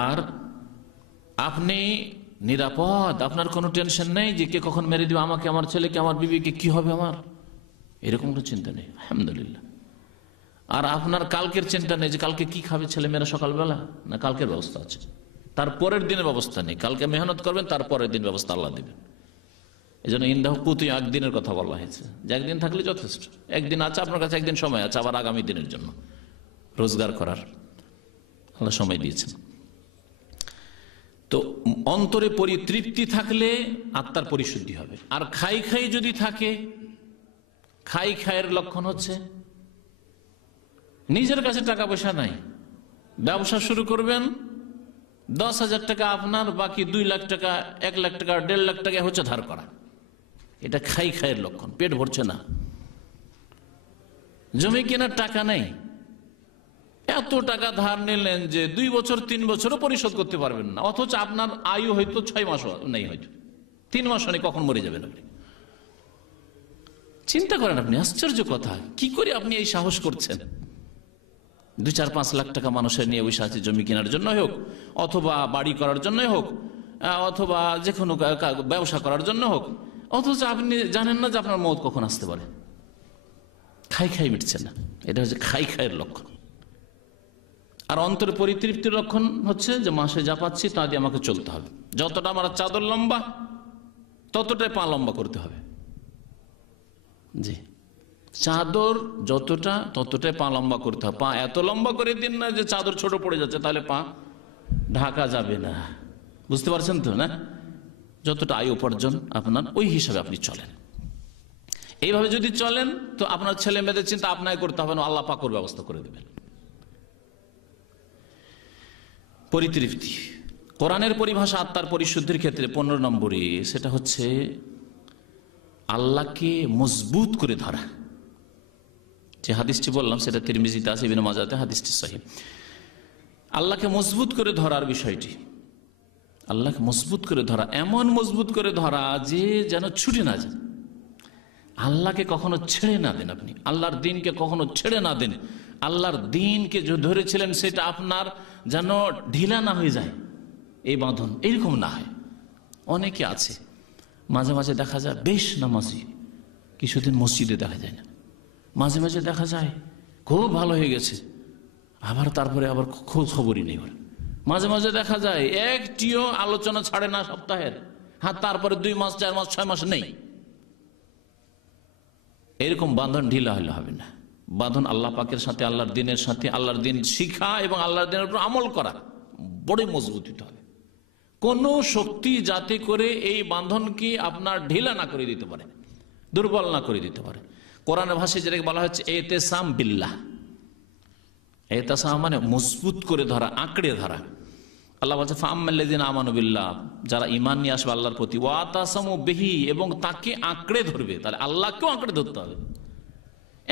আর আপনি নিরাপদ, আপনার কোনো টেনশন নেই যে কে কখন মেরে দিবে আমাকে, আমার ছেলেকে, আমার বিবিকে, কি হবে আমার, এরকম কোনো চিন্তা নেই, আলহামদুলিল্লাহ। আর আপনার কালকের চিন্তা নেই যে কালকে কি খাবে ছেলে মেয়েরা সকালবেলা, না, কালকের ব্যবস্থা আছে, তার পরের দিনের ব্যবস্থা নেই, কালকে মেহনত করবেন, তার পরের দিন ব্যবস্থা আল্লাহ দেবেন। এই জন্য ইন্দাহ কুতু, একদিনের কথা বলা হয়েছে, যে একদিন থাকলে যথেষ্ট, একদিন আছে আপনার কাছে, একদিন সময় আছে আবার আগামী দিনের জন্য রোজগার করার, আল্লাহ সময় দিয়েছেন। তো অন্তরে পরিতৃপ্তি থাকলে আত্মার পরিশুদ্ধি হবে। আর খাই খাই যদি থাকে, খাই খায়ের লক্ষণ হচ্ছে নিজের কাছে টাকা পয়সা নাই, ব্যবসা শুরু করবেন, 10,000 টাকা আপনার, বাকি 2 লাখ টাকা, 1 লাখ টাকা, 1.5 লাখ টাকা হচ্ছে ধার করা, এটা খাই খায়ের লক্ষণ, পেট ভরছে না। জমি কেনার টাকা নেই, এত টাকা ধার নিলেন যে 2 বছর 3 বছরও পরিশোধ করতে পারবেন না, অথচ আপনার আয়ু হয়তো 6 মাস নেই, হয়তো 3 মাস নেই, কখন মরে যাবেন আপনি। চিন্তা করেন আপনি, আশ্চর্য কথা, কি করে আপনি এই সাহস করছেন? 2-4-5 লাখ টাকা মানুষের নিয়ে বসে আছে, জমি কেনার জন্য হোক, অথবা বাড়ি করার জন্য হোক, অথবা যে কোনো ব্যবসা করার জন্য হোক, অথচ আপনি জানেন না যে আপনার মওত কখন আসতে পারে। খাই মিটছে না, এটা হচ্ছে খাইয়ের লক্ষণ। আর অন্তরে পরিতৃপ্তির লক্ষণ হচ্ছে যে মাসে যা পাচ্ছি তা দিয়ে আমাকে চলতে হবে, যতটা আমার চাদর লম্বা ততটাই পা লম্বা করতে হবে। জি, চাদর যতটা ততটাই পা লম্বা করতে হবে। পা এত লম্বা করে দিন না যে চাদর ছোট পড়ে যাচ্ছে, তাহলে পা ঢাকা যাবে না। বুঝতে পারছেন তো না? যতটা আয় উপার্জন আপনার, ওই হিসাবে আপনি চলেন। এইভাবে যদি চলেন তো আপনার ছেলে মেয়েদের চিন্তা আপনাকে করতে হবে না, আল্লাহ পাক ওর ব্যবস্থা করে দেবেন। পরিতৃপ্তি, কোরআনের পরিভাষা আত্মার পরিশুদ্ধির ক্ষেত্রে 15 নম্বরে, সেটা হচ্ছে আল্লাহকে মজবুত করে ধরা। যে হাদিসটি বললাম সেটা তিরমিজিতে আছে, ইবনে মাজাহতে হাদিসটি সহিহ। আল্লাহকে মজবুত করে ধরার বিষয়টি, আল্লাহকে মজবুত করে ধরা, এমন মজবুত করে ধরা যে যেন ছুটে না যায়। আল্লাহকে কখনো ছেড়ে না দেন আপনি, আল্লাহর দিনকে কখনো ছেড়ে না দেন। আল্লাহর দিনকে যে ধরেছিলেন সেটা আপনার যেন ঢিলা না হয়ে যায়, এই বাঁধন এইরকম না হয়। অনেকে আছে মাঝে মাঝে দেখা যায় বেশ নামাজি, কিছুদিন মসজিদে দেখা যায় না, মাঝে মাঝে দেখা যায় খুব ভালো হয়ে গেছে, আবার তারপরে আবার খোঁজ খবরই নেই। মাঝে মাঝে দেখা যায় একটিও আলোচনা ছাড়ে না সপ্তাহের, তারপরে 2 মাস 4 মাস 6 মাস নেই। এরকম বাঁধন ঢিলা হলে হবে না। বাঁধন আল্লাহ পাকের সাথে, আল্লাহর দিনের সাথে, আল্লাহর দিন শিখা এবং আল্লাহর দিনের উপর আমল করা বড় মজবুত হতে হবে। কোন শক্তি যাতে করে এই বাঁধনকে আপনার ঢিলা না করে দিতে পারে, দুর্বল না করে দিতে পারে। কোরআনের ভাষায় যেটাকে বলা হচ্ছে এতেসাম বিল্লাহ। এতেসাম মানে মজবুত করে ধরা, আঁকড়ে ধরা। আল্লাহ বলছে ফাআম্মাল্লাযিনা আমানু বিল্লাহ, যারা ঈমান নিয়ে আসবে আল্লাহর প্রতি, ওয়া তাসামু বিহি, এবং তাকে আঁকড়ে ধরবে। তাহলে আল্লাহকেও আঁকড়ে ধরতে হবে।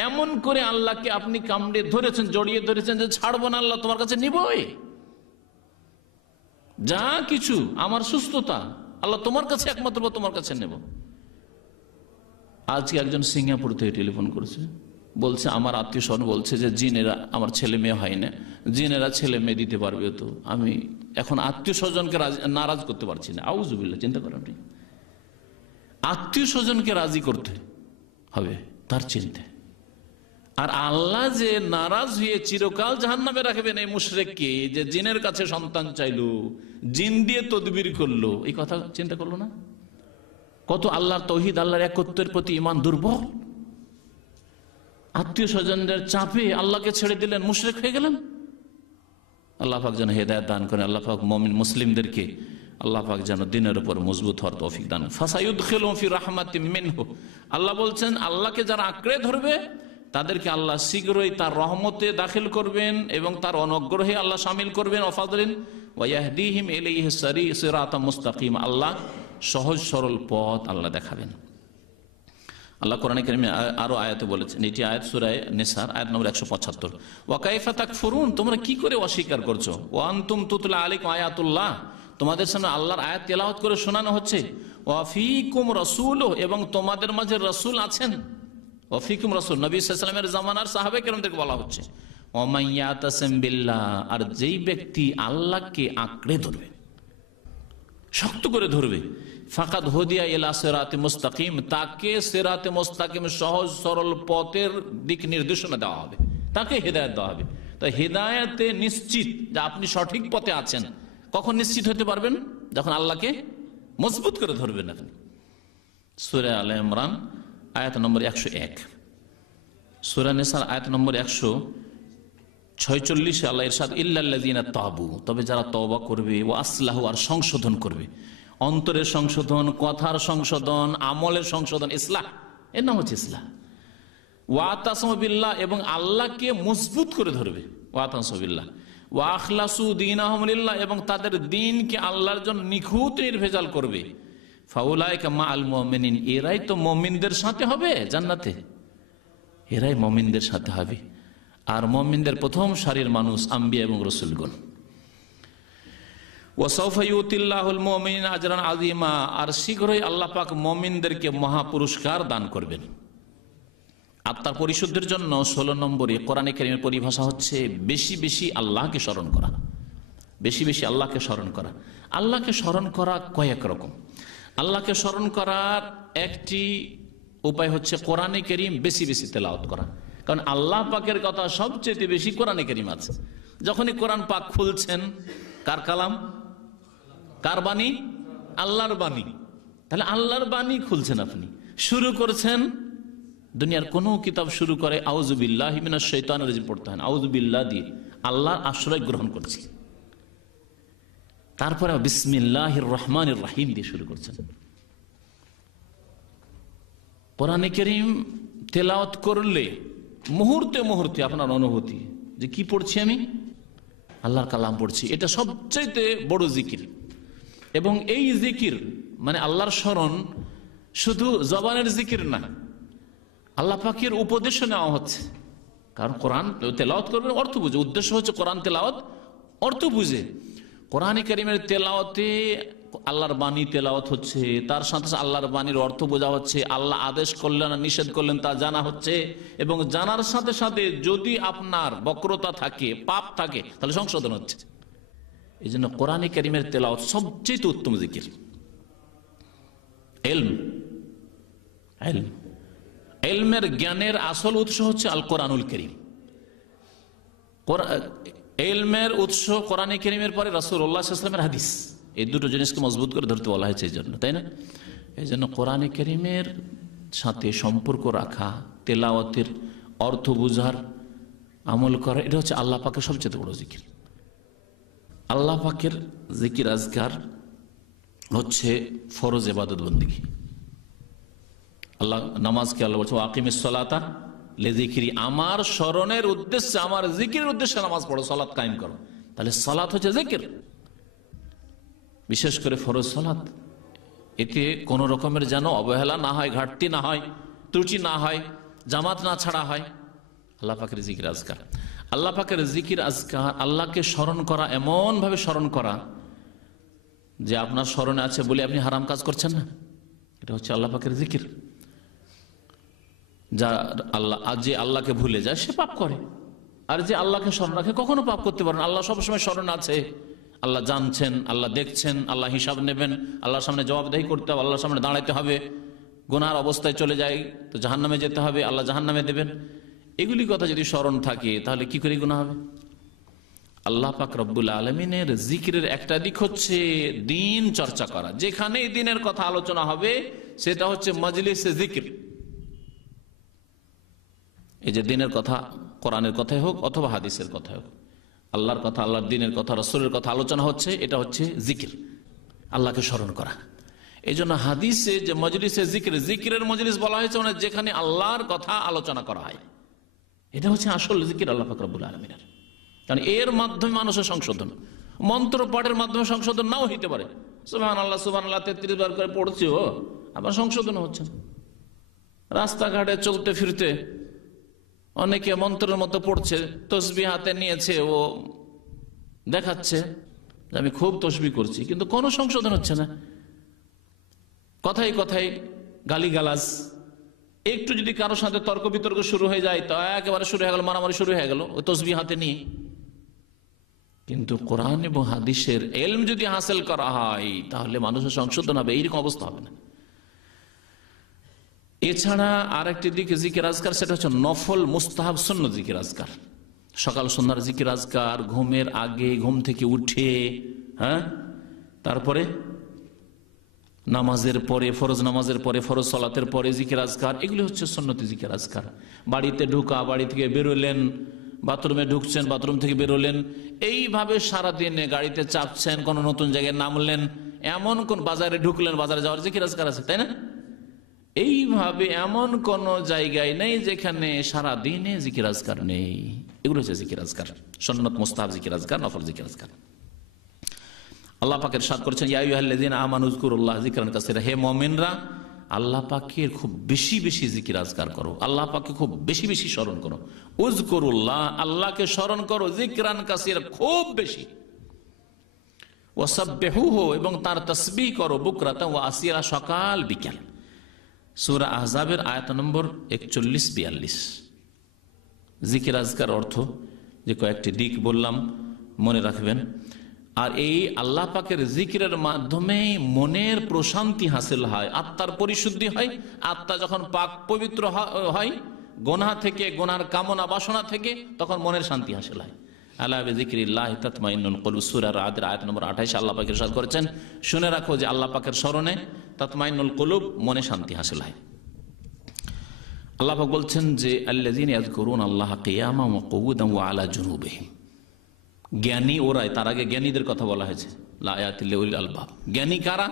এমন করে আল্লাহকে আপনি কামড়ে ধরেছেন, জড়িয়ে ধরেছেন যে ছাড়বো না, আল্লাহ তোমার কাছে নিবই। যা কিছু আমার সুস্থতা আল্লাহ তোমার কাছে, একমাত্র তোমার কাছে নেব। আজকে একজন সিঙ্গাপুর থেকে টেলিফোন করেছে, বলছে আমার আত্মীয় স্বজন বলছে যে জিনেরা, আমার ছেলে মেয়ে হয় না, জিনেরা ছেলে মেয়ে দিতে পারবে, তো আমি এখন আত্মীয় স্বজনকে নারাজ করতে পারছি না। আউযুবিল্লাহ, চিন্তা করেন, আত্মীয় স্বজনকে রাজি করতে হবে তার চিন্তা। আর আল্লাহ যে নারাজ হয়ে চিরকাল জাহান্নামে রাখবেন এই মুশরিককে, যে জিনের কাছে সন্তান চাইলো, জিন দিয়ে তদবির করলো, এই কথা চিন্তা করলো না? কত আল্লাহর তাওহীদ, আল্লাহর একত্বের প্রতি ঈমান দুর্বল। আত্মীয় স্বজনদের চাপে আল্লাহকে ছেড়ে দিলেন, মুশরিক হয়ে গেলেন। আল্লাহ পাক যেন হেদায়েত দান করেন। আল্লাহ পাক মুমিন মুসলিমদেরকে আল্লাহ পাক যেন দিনের উপর মজবুত হওয়ার তৌফিক দান। ফাসায়ুদখিলুহুম ফি রাহমাতিম মিনহু, আল্লাহ বলছেন আল্লাহকে যারা আঁকড়ে ধরবে তাদেরকে আল্লাহ শীঘ্রই তার রহমতে দাখিল করবেন এবং তার অনুগ্রহে আল্লাহ শামিল করবেন। ওয়াফাদলিন ওয়া ইয়াহদিহিম ইলাইহি সিরাতাম মুস্তাকিম, আল্লাহ সহজ সরল পথ আল্লাহ দেখাবেন। আল্লাহ কোরআনে কারিমে আরো আয়াতে বলেছেন, এটি আয়াত সূরা নিসার আয়াত নম্বর 175, ওয়া কাইফা তাকফুরুন, তোমরা কি করে অস্বীকার করছো, ওয়া আনতুম তুতলা আলাইকুম আয়াতুল্লাহ, তোমাদের সামনে আল্লাহর আয়াত তেলাওয়াত করে শোনানো হচ্ছে, ওয়া ফীকুম রাসূলুহু, এবং তোমাদের মাঝে রাসূল আছেন, ওয়া ফীকুম রাসূল, নবী সাল্লাল্লাহু আলাইহি ওয়াসাল্লামের জামানার সাহাবায়ে কেরামদেরকে বলা হচ্ছে। ওয়া মান ইয়াতাসিম বিল্লাহ, আর যেই ব্যক্তি আল্লাহকে আঁকড়ে ধরবে, শক্ত করে ধরবে, ফাকাদ হুদিয়া ইলা সিরাতে মুস্তাকিম, তাকে সিরাতে মুস্তাকিম সহজ সরল পথের দিক নির্দেশনা দেওয়া হবে, তাকে হেদায়েত দেওয়া হবে। তাই হেদায়েতে নিশ্চিত যে আপনি সঠিক পথে আছেন। কখন নিশ্চিত হতে পারবেন? যখন আল্লাহকে মজবুত করে ধরবেন আপনি। সূরা আলে ইমরান আয়াত নম্বর 101, সূরা নিসার আয়াত নম্বর 146 আল্লাহ ইরশাদ, ইল্লাল্লাযিনা তাবু, তবে যারা তওবা করবে, ও আসলাহু, আর সংশোধন করবে, অন্তরের সংশোধন, কথার সংশোধন, আমলের সংশোধন, ইসলাহ, এর নাম হচ্ছে ইসলাহ। ওয়া তাসামু বিল্লাহ, এবং আল্লাহকে মজবুত করে ধরবে, ওয়া তাসামু বিল্লাহ, ওয়া আখলাসু দীনাহুম লিল্লাহ, এবং তাদের দ্বীনকে আল্লাহর জন্য নিখুঁত নির্ভেজাল করবে। ফাউলাইকা মাআল মুমিনিন, এরাই তো মুমিনদের সাথে হবে জান্নাতে, এরাই মুমিনদের সাথে হবে। আর মুমিনদের প্রথম সারির মানুষ আম্বিয়া এবং রাসূলগণ। ওয়াসাউফা ইউতিল্লাহুল মুমিনিনা আজরান আযীমা, আর শীঘ্রই আল্লাহ পাক মুমিনদেরকে মহা পুরস্কার দান করবেন। আত্মার পরিশুদ্ধির জন্য 16 নম্বরে কোরআনে কারীমের পরিভাষা হচ্ছে বেশি বেশি আল্লাহকে স্মরণ করা। বেশি বেশি আল্লাহকে স্মরণ করা। আল্লাহকে স্মরণ করা কয়েক রকম। আল্লাহকে স্মরণ করার একটি উপায় হচ্ছে কোরআনে কারীম বেশি বেশি তেলাওয়াত করা। কারণ আল্লাহ পাকের কথা সবচেয়ে বেশি কোরআনে কারীম আছে। যখনই কোরআন পাক খুলছেন, কার কালাম, কার বাণী? আল্লাহর বাণী। তাহলে আল্লাহর বাণী খুলছেন, আপনি শুরু করছেন। দুনিয়ার কোন কিতাব শুরু করে আউযু বিল্লাহি মিনাশ শাইতানির রাজিম পড়তে হয়, আউযু বিল্লাহ দিয়ে আল্লাহর আশ্রয় গ্রহণ করছি। তারপরে বিসমিল্লাহির রহমানির রহিম দিয়ে শুরু করছেন। কোরআনে কারীম তেলাওয়াত করলে মুহূর্তে মুহূর্তে আপনার অনুভূতি যে কি পড়ছি, আমি আল্লাহর কালাম পড়ছি। এটা সবচাইতে বড় জিকির। এবং এই জিকির মানে আল্লাহর স্মরণ শুধু জবানের জিকির না, আল্লাহ পাকের উপদেশ নেওয়া হচ্ছে। কারণ কোরআন তেলাওয়াত করবে অর্থ বুঝে, উদ্দেশ্য হচ্ছে কোরআন তেলাওয়াত অর্থ বুঝে। কোরআনে কারীমের তেলাওয়াতে আল্লাহর বাণী তেলাওয়াত হচ্ছে, তার সাথে আল্লাহর বাণীর অর্থ বোঝা হচ্ছে, আল্লাহ আদেশ করলেন আর নিষেধ করলেন তা জানা হচ্ছে। এবং জানার সাথে সাথে যদি আপনার বক্রতা থাকে, পাপ থাকে, তাহলে সংশোধন হচ্ছে। এই জন্য কোরআনে কারীমের তেলাওয়াত সবচেয়ে উত্তম জিকির। ইলমের জ্ঞানের আসল উৎস হচ্ছে আল কোরআনুল কারীম। ইলমের উৎস কোরআনে কারীমের পরে রাসূলুল্লাহ সাল্লাল্লাহু আলাইহি ওয়াসাল্লামের হাদিস। এই দুটো জিনিসকে মজবুত করে ধরতে বলা হয়েছে এই জন্য, তাই না? এই জন্য কোরআনে কারীমের সাথে সম্পর্ক রাখা, তেলাওয়াতের অর্থ বুঝার, আমল করা, এটা হচ্ছে আল্লাহ পাকের সবচেয়ে বড় জিকির। আল্লাহ পাকের জিকির আজকার হচ্ছে ফরজ ইবাদত বন্দেগী। আল্লাহ নামাজকে আল্লাহ বলছে আকিমিস সালাতা লিযিকরি, আমার স্মরণের উদ্দেশ্যে, আমার জিকিরের উদ্দেশ্যে নামাজ পড়ো, সালাত কায়েম করো। তাহলে সালাত হচ্ছে জিকির, বিশেষ করে ফরজ সালাত। এতে কোন রকমের যেন অবহেলা না হয়, ঘাটতি না হয়, ত্রুটি না হয়, জামাত না ছাড়া হয়। আল্লাহ পাকের জিকির আজকার, আল্লাহ পাকের জিকির আজকার, আল্লাহকে স্মরণ করা, এমন ভাবে স্মরণ করা যে আপনার স্মরণে আছে বলে আপনি হারাম কাজ করছেন না, এটা হচ্ছে আল্লাহ পাকের জিকির। যা যে আল্লাহকে ভুলে যায় সে পাপ করে, আর যে আল্লাহকে স্মরণ রাখে কখনো পাপ করতে পারে না। আল্লাহ সবসময় স্মরণ আছে, আল্লাহ জানছেন, আল্লাহ দেখছেন, আল্লাহ হিসাব নেবেন, আল্লাহর সামনে জবাবদেহি করতে হবে, আল্লাহর সামনে দাঁড়াতে হবে। গুনার অবস্থায় চলে যায় তো জাহান্নামে যেতে হবে, আল্লাহ জাহান্নামে দেবেন। এগুলি কথা যদি স্মরণ থাকে তাহলে কি করে গুনাহ হবে? আল্লাহ পাক রব্বুল আলামিনের জিকিরের একটা দিক হচ্ছে দিন চর্চা করা। যেখানে দিনের কথা আলোচনা হবে সেটা হচ্ছে মজলিসে জিকির। এই যে দিনের কথা, কোরআনের কথাই হোক অথবা হাদিসের কথা হোক, আল্লাহর কথা, আল্লাহর দিনের কথা, রাসূলের কথা আলোচনা হচ্ছে, এটা হচ্ছে জিকির, আল্লাহকে স্মরণ করা। এই জন্য হাদিসে যে মজলিসে জিকির, জিকিরের মজলিস বলা হয়েছে মানে যেখানে আল্লাহর কথা আলোচনা করা হয়, এটা হচ্ছে আসল জিকির আল্লাহ পাক রব্বুল আলামিনের। কারণ এর মাধ্যমে মানুষের সংশোধন, মন্ত্র পাঠের মাধ্যমে সংশোধন নাও হইতে পারে। সুবহানাল্লাহ সুবহানাল্লাহ 33 বার করে পড়ছে, ও আবার সংশোধন হচ্ছে। রাস্তাঘাটে চলতে ফিরতে অনেকে মন্ত্রের মতো পড়ছে, তসবিহ হাতে নিয়েছে, ও দেখাচ্ছে যে আমি খুব তসবিহ করছি, কিন্তু কোনো সংশোধন হচ্ছে না। কথায় কথায় গালিগালাজ, একটু যদি কারোর সাথে তর্ক বিতর্ক শুরু হয়ে যায় তো একেবারে শুরু হয়ে গেল, মারামারি শুরু হয়ে গেল ওই তসবিহ হাতে নিয়ে। কিন্তু কোরআন এবং হাদিসের ইলম যদি হাসিল করা হয় তাহলে মানুষের সংশোধন হবে, এইরকম অবস্থা হবে না। এছাড়া আরেকটি দিকে জিকির আজকার, সেটা হচ্ছে নফল মুস্তাহাব সুন্নাত জিকির আজকার। সকাল সন্ধ্যার জিকির আজকার, ঘুমের আগে, ঘুম থেকে উঠে, হ্যাঁ, তারপরে নামাজের পরে, ফরজ নামাজের পরে, ফরজ সালাতের পরে জিকির আজকার, এগুলি হচ্ছে সুন্নতি জিকির আজকার। বাড়িতে ঢুকা, বাড়ি থেকে বেরোলেন, বাথরুমে ঢুকছেন, বাথরুম থেকে বেরোলেন, এইভাবে সারাদিনে গাড়িতে চাপছেন, কোনো নতুন জায়গায় নামলেন, এমন কোন বাজারে ঢুকলেন, বাজারে যাওয়ার জিকির আজকার আছে, তাই না? এইভাবে এমন কোন জায়গায় নেই যেখানে সারা দিনে জিকির আজকার নেই। এগুলো হচ্ছে জিকির আজকার, সুন্নাত মুস্তাহাব জিকির আজকার, নফল জিকির আজকার। আল্লাহ পাকের সাথ করেছেন ইয়া আইয়ুহাল্লাযীনা আমানু যকুরুল্লাহ যিকরান কাসীরা, হে মুমিনরা আল্লাহ পাকের খুব বেশি বেশি জিকির আজকার করো, আল্লাহ পাককে খুব বেশি বেশি স্মরণ করো। উযকুরুল্লাহ, আল্লাহকে স্মরণ করো, যিকরান কাসীরা, খুব বেশি। ওয়াসাব্বিহুহু, এবং তার তাসবিহ করো, বুকরাতান ওয়া আসিলা, সকাল বিকাল। সূরা আহজাবের আয়াত নম্বর 41-42। জিকির আজকার অর্থ যে কয়েকটি দিক বললাম, মনে রাখবেন। আর এই আল্লাহ পাকের জিকিরের মাধ্যমে মনের প্রশান্তি হাসিল হয়, আত্মার পরিশুদ্ধি হয়। আত্মা যখন পাক পবিত্র হয় গোনাহ থেকে, গোনার কামনা বাসনা থেকে, তখন মনের শান্তি হাসিল হয়। আলা বিযিকরিল্লাহি তাতমাইন্নুল কুলুব, সূরা রা'দ আয়াত নম্বর 28 আল্লাহ পাক ইরশাদ করেছেন, শুনে রাখো যে আল্লাহ পাকের স্মরণে তাতমাইন্নুল কুলুব, মনে শান্তি হাসিল হয়। আল্লাহ পাক বলছেন যে আল্লাযীনা ইয়াযকুরুনাল্লাহা কিয়ামান ওয়া কুউদান ওয়া আলা জুনুবিহিম, জ্ঞানী ওরাই। তার আগে জ্ঞানীদের কথা বলা হয়েছে, লা আয়াতিল লিউল আলবাব। জ্ঞানী কারা?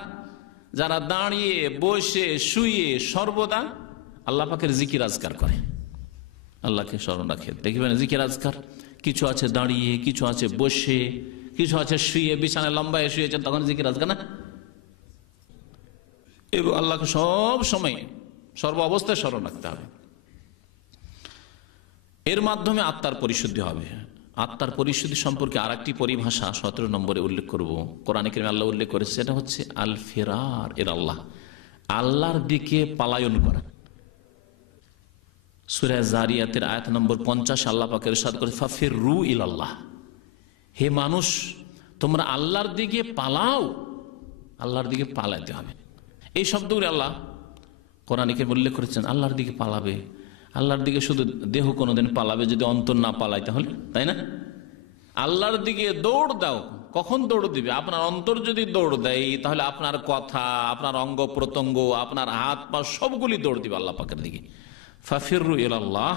যারা দাঁড়িয়ে, বসে, শুয়ে সর্বদা আল্লাহ পাকের জিকির আজকার করে, আল্লাহকে স্মরণ রাখে। দেখবেন জিকির আজকার কিছু আছে দাঁড়িয়ে, কিছু আছে বসে, কিছু আছে শুয়ে, বিছানায় লম্বায় শুয়েছেন, তখন জিকির আজকার না। এবং আল্লাহকে সব সময় সর্ব অবস্থায় স্মরণ রাখতে হবে। এর মাধ্যমে আত্মার পরিশুদ্ধি হবে। আত্মার পরিশুদ্ধি সম্পর্কে আর একটি পরিভাষা 17 নম্বরে উল্লেখ করব, কোরআনে কারিমে আল্লাহ উল্লেখ করেছে, সেটা হচ্ছে আল ফিরার ইলা আল্লাহ, আল্লাহর দিকে পলায়ন করা। সূরা জারিয়াতের আয়াত নম্বর 50 আল্লাহ পাক ইরশাদ করেছে, ফাফিরু ইলাল্লাহ, হে মানুষ তোমরা আল্লাহর দিকে পালাও, আল্লাহর দিকে পালাইতে হবে। এই শব্দগুলি আল্লাহ কোরআনে কারিমে উল্লেখ করেছেন। আল্লাহর দিকে পালাবে, আল্লাহর দিকে শুধু দেহ কোনোদিন পালাবে যদি অন্তর না পালায়, তাহলে তাই না? আল্লাহর দিকে দৌড় দাও। কখন দৌড় দিবে? আপনার অন্তর যদি দৌড় দেয়, তাহলে আপনার কথা, আপনার অঙ্গ প্রত্যঙ্গ, আপনার হাত পা সবগুলি দৌড় দিবে আল্লাহ পাকের দিকে। ফাফিরু ইলাল্লাহ,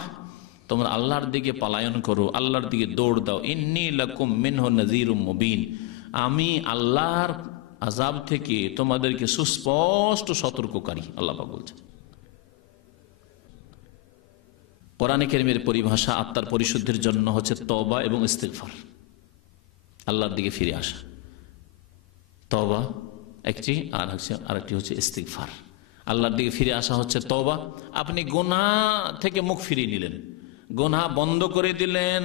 তোমরা আল্লাহর দিকে পলায়ন করো, আল্লাহর দিকে দৌড় দাও। ইন্নী লাকুম মিনহু নাযীরুম মুবিন, আমি আল্লাহর আযাব থেকে তোমাদেরকে সুস্পষ্ট সতর্ককারী, আল্লাহ পাক বলছেন। কোরআনে কারীমের পরিভাষা আত্মার পরিশুদ্ধির জন্য হচ্ছে তওবা এবং ইস্তিগফার, আল্লাহর দিকে ফিরে আসা। তওবা একটি, আর আরেকটি হচ্ছে ইস্তিগফার। আল্লাহর দিকে ফিরে আসা হচ্ছে তওবা, আপনি গুনাহ থেকে মুখ ফিরিয়ে নিলেন, গুনাহ বন্ধ করে দিলেন,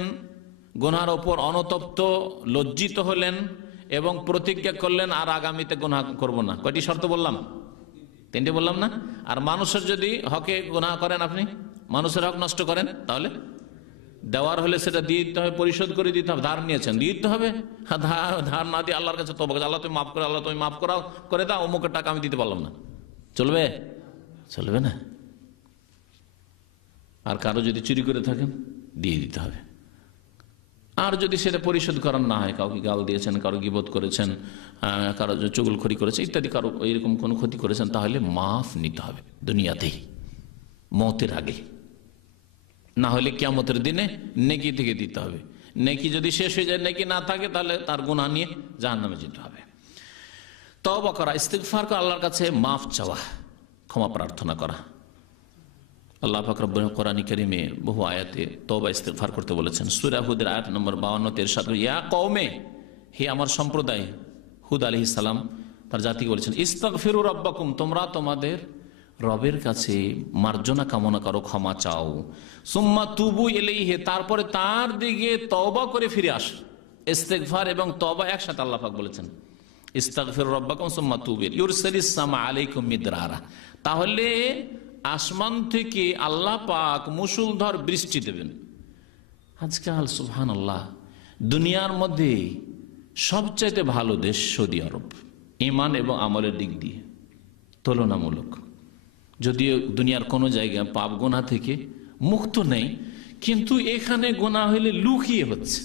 গুনাহর ওপর অনতপ্ত লজ্জিত হলেন এবং প্রতিজ্ঞা করলেন আর আগামীতে গুনাহ করব না। কয়টি শর্ত বললাম? 3টে বললাম না? আর মানুষের যদি হকে গুনাহ করেন, আপনি মানুষের হক নষ্ট করেন, তাহলে দেওয়ার হলে সেটা দিয়ে দিতে হবে, পরিশোধ করে দিতে হবে। ধার নিয়েছেন, দিয়ে দিতে হবে। ধার না দিয়ে আল্লাহর কাছে তওবা করতে, আল্লাহ তুমি মাফ করো, আল্লাহ তুমি মাফ করে দাও, অমুকের টাকা আমি দিতে পারলাম না, চলবে? চলবে না। আর কারো যদি চুরি করে থাকেন, দিয়ে দিতে হবে। আর যদি সেটা পরিশোধ করার না হয়, কাউকে গাল দিয়েছেন, কারো গীবত করেছেন, কারো চুগলখড়ি করেছে ইত্যাদি, কারো এরকম কোনো ক্ষতি করেছেন, তাহলে মাফ নিতে হবে দুনিয়াতেই, মওতের আগে। না হলে কিয়ামতের দিনে নেকি থেকে দিতে হবে। নেকি যদি শেষ হয়ে যায়, নেকি না থাকে, তাহলে তার গুনাহ নিয়ে জাহান্নামে যেতে হবে। তওবা করা, ইস্তিগফার করা, আল্লাহর কাছে মাফ চাওয়া, ক্ষমা প্রার্থনা করা। আল্লাহ পাক রব্বুল কোরআন কারীমে বহু আয়াতে তওবা ইস্তিগফার করতে বলেছেন। সূরা হুদের আয়াত নম্বর 52 ইরশাদ করেন, ইয়া কওমে, হে আমার সম্প্রদায়। হুদ আলাইহিস সালাম তার জাতিকে বলেছেন, ইস্তাগফিরু রাব্বাকুম, তোমরা তোমাদের রবের কাছে মার্জনা কামনা করো, ক্ষমা চাও। সুম্মা তুবু ইলাইহি, তারপরে তার দিকে তওবা করে ফিরে আসো। ইস্তিগফার এবং তওবা একসাথে আল্লাহ পাক বলেছেন। ইস্তাগফিরু রাব্বাকুম সুম্মা তুবু ইউরসিলিস সামা আলাইকুম মিদরারা, তাহলে আসমান থেকে আল্লাহ পাক মুষলধার বৃষ্টি দেবেন। আজকাল সুবহানাল্লাহ, দুনিয়ার মধ্যে সবচাইতে ভালো দেশ সৌদি আরব, ঈমান এবং আমলের দিক দিয়ে তুলনামূলক। যদিও দুনিয়ার কোনো জায়গায় পাপ গুনাহ থেকে মুক্ত নেই, কিন্তু এখানে গুনাহ হইলে লুকিয়ে হচ্ছে,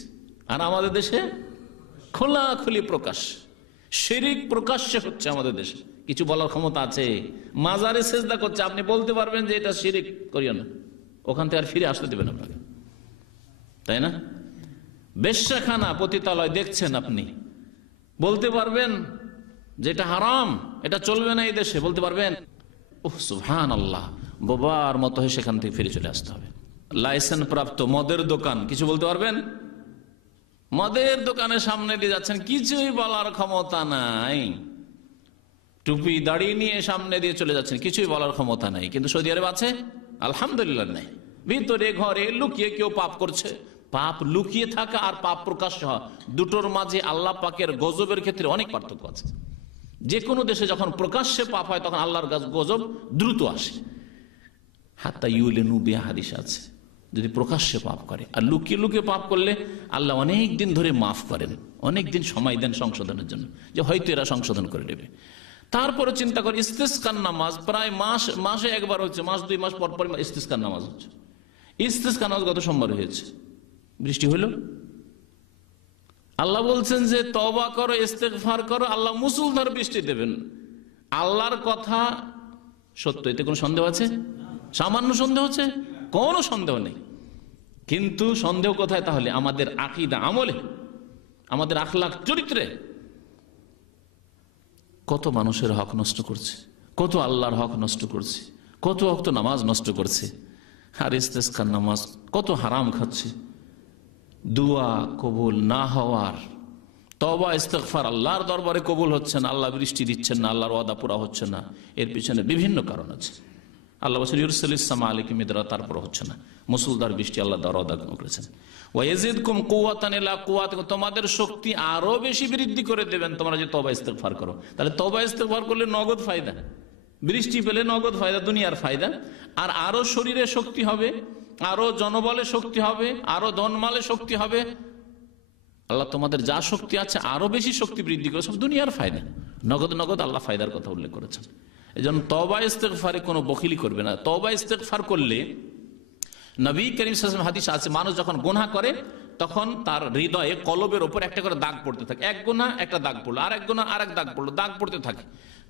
আর আমাদের দেশে খোলাখুলি প্রকাশ, শিরক প্রকাশ্যে হচ্ছে। আমাদের দেশে কিছু বলার ক্ষমতা আছে? মাজারে সেজদা করছে, আপনি বলতে পারবেন যে এটা শিরক করিও না, ওখান থেকে আর ফিরে আসতে দেবেন আপনাকে, তাই না? বেশ্যাখানা, পতিতালয় দেখছেন, আপনি বলতে পারবেন যে এটা হারাম, এটা চলবে না এই দেশে, বলতে পারবেন? ওহ সুবহানাল্লাহ, বোবার মতো হয়ে সেখান থেকে ফিরে চলে আসতে হবে। লাইসেন্স প্রাপ্ত মদের দোকান, কিছু বলতে পারবেন? মদের দোকানের সামনে দিয়ে যাচ্ছেন, কিছুই বলার ক্ষমতা নাই। টুপি দাড়ি নিয়ে সামনে দিয়ে চলে যাচ্ছেন, কিছুই বলার ক্ষমতা নাই। কিন্তু সৌদি আরব আছে? আলহামদুলিল্লাহ নাই। ভিতরে ঘরে লুকিয়ে কেউ পাপ করছে। পাপ লুকিয়ে থাকা আর পাপ প্রকাশ হওয়া, দুটোর মাঝে আল্লাহ পাকের গজবের ক্ষেত্রে অনেক পার্থক্য আছে। যে কোনো দেশে যখন প্রকাশ্যে পাপ হয় তখন আল্লাহর গজব দ্রুত আসে। হাত্তা ইউলেনু বিয়া হাদিস আছে, যদি প্রকাশ্যে পাপ করে। আর লুকিয়ে লুকিয়ে পাপ করলে আল্লাহ অনেক দিন ধরে মাফ করেন, অনেক দিন সময় দেন সংশোধনের জন্য, যে হয়তো এরা সংশোধন করে নেবে। তারপরে চিন্তা করে ইস্তেসকার নামাজ প্রায় মাসে একবার হচ্ছে, মাস 2 মাস পর পর ইস্তেসকার নামাজ হচ্ছে। ইস্তেসকার নামাজ গত সোমবার হয়েছে, বৃষ্টি হলো। আল্লাহ বলছেন যে তওবা করো, ইস্তেগফার করো, আল্লাহ মুসুলধারে বৃষ্টি দেবেন। আল্লাহর কথা সত্য, এতে কোনো সন্দেহ আছে? সামান্য সন্দেহ আছে? কোনো সন্দেহ নেই। কিন্তু সন্দেহ কোথায় তাহলে? আমাদের আকীদা, আমলে, আমাদের আখলাক, চরিত্রে। কত মানুষের হক নষ্ট করছে, কত আল্লাহর হক নষ্ট করছে, কত ওয়াক্ত নামাজ নষ্ট করছে, আর ইস্তেসকার নামাজ কত হারাম খাচ্ছে। দুয়া কবুল না হওয়ার, তওবা ইস্তেগফার আল্লাহর দরবারে কবুল হচ্ছে না, আল্লাহ বৃষ্টি দিচ্ছেন না, আল্লাহর ওয়াদা পুরা হচ্ছে না, এর পিছনে বিভিন্ন কারণ আছে। আল্লাহ বলছেন ইউরসিলিস সামা আলাইকুম মিদরা, তারপর হচ্ছে না। মুসুলধার বৃষ্টি আল্লাহ ওয়াদা করেছেন। ওয়ায়াজিদকুম কুওয়াতান ইলা কুওয়াতিকুম, তোমাদের শক্তি আরো বেশি বৃদ্ধি করে দেবেন তোমরা যে তওবা ইস্তেগফার করো। তাহলে তওবা ইস্তেগফার করলে নগদ ফায়দা, বৃষ্টি পেলে নগদ ফায়দা, দুনিয়ার ফায়দা। আর আরো শরীরে শক্তি হবে, আরো জনবলে শক্তি হবে, আরো ধনমালে শক্তি হবে। আল্লাহ তোমাদের যা শক্তি আছে আরো বেশি শক্তি বৃদ্ধি করে, সব দুনিয়ার ফায়দা, নগদ নগদ আল্লাহ ফায়দার কথা উল্লেখ করেছেন। এই জন্য তওবা ইস্তেগফারে কোনো বখিলি করবে না। তওবা ইস্তেগফার করলে নবী করিম সাল্লাল্লাহু আলাইহি ওয়াসাল্লাম হাদিস আছে, মানুষ যখন গুনাহ করে তখন তার হৃদয়ে, কলবের উপর একটা করে দাগ পড়তে থাকে। এক গুনাহ একটা দাগ পড়লো, আর এক গুনাহ আর এক দাগ পড়লো, দাগ পড়তে থাকে।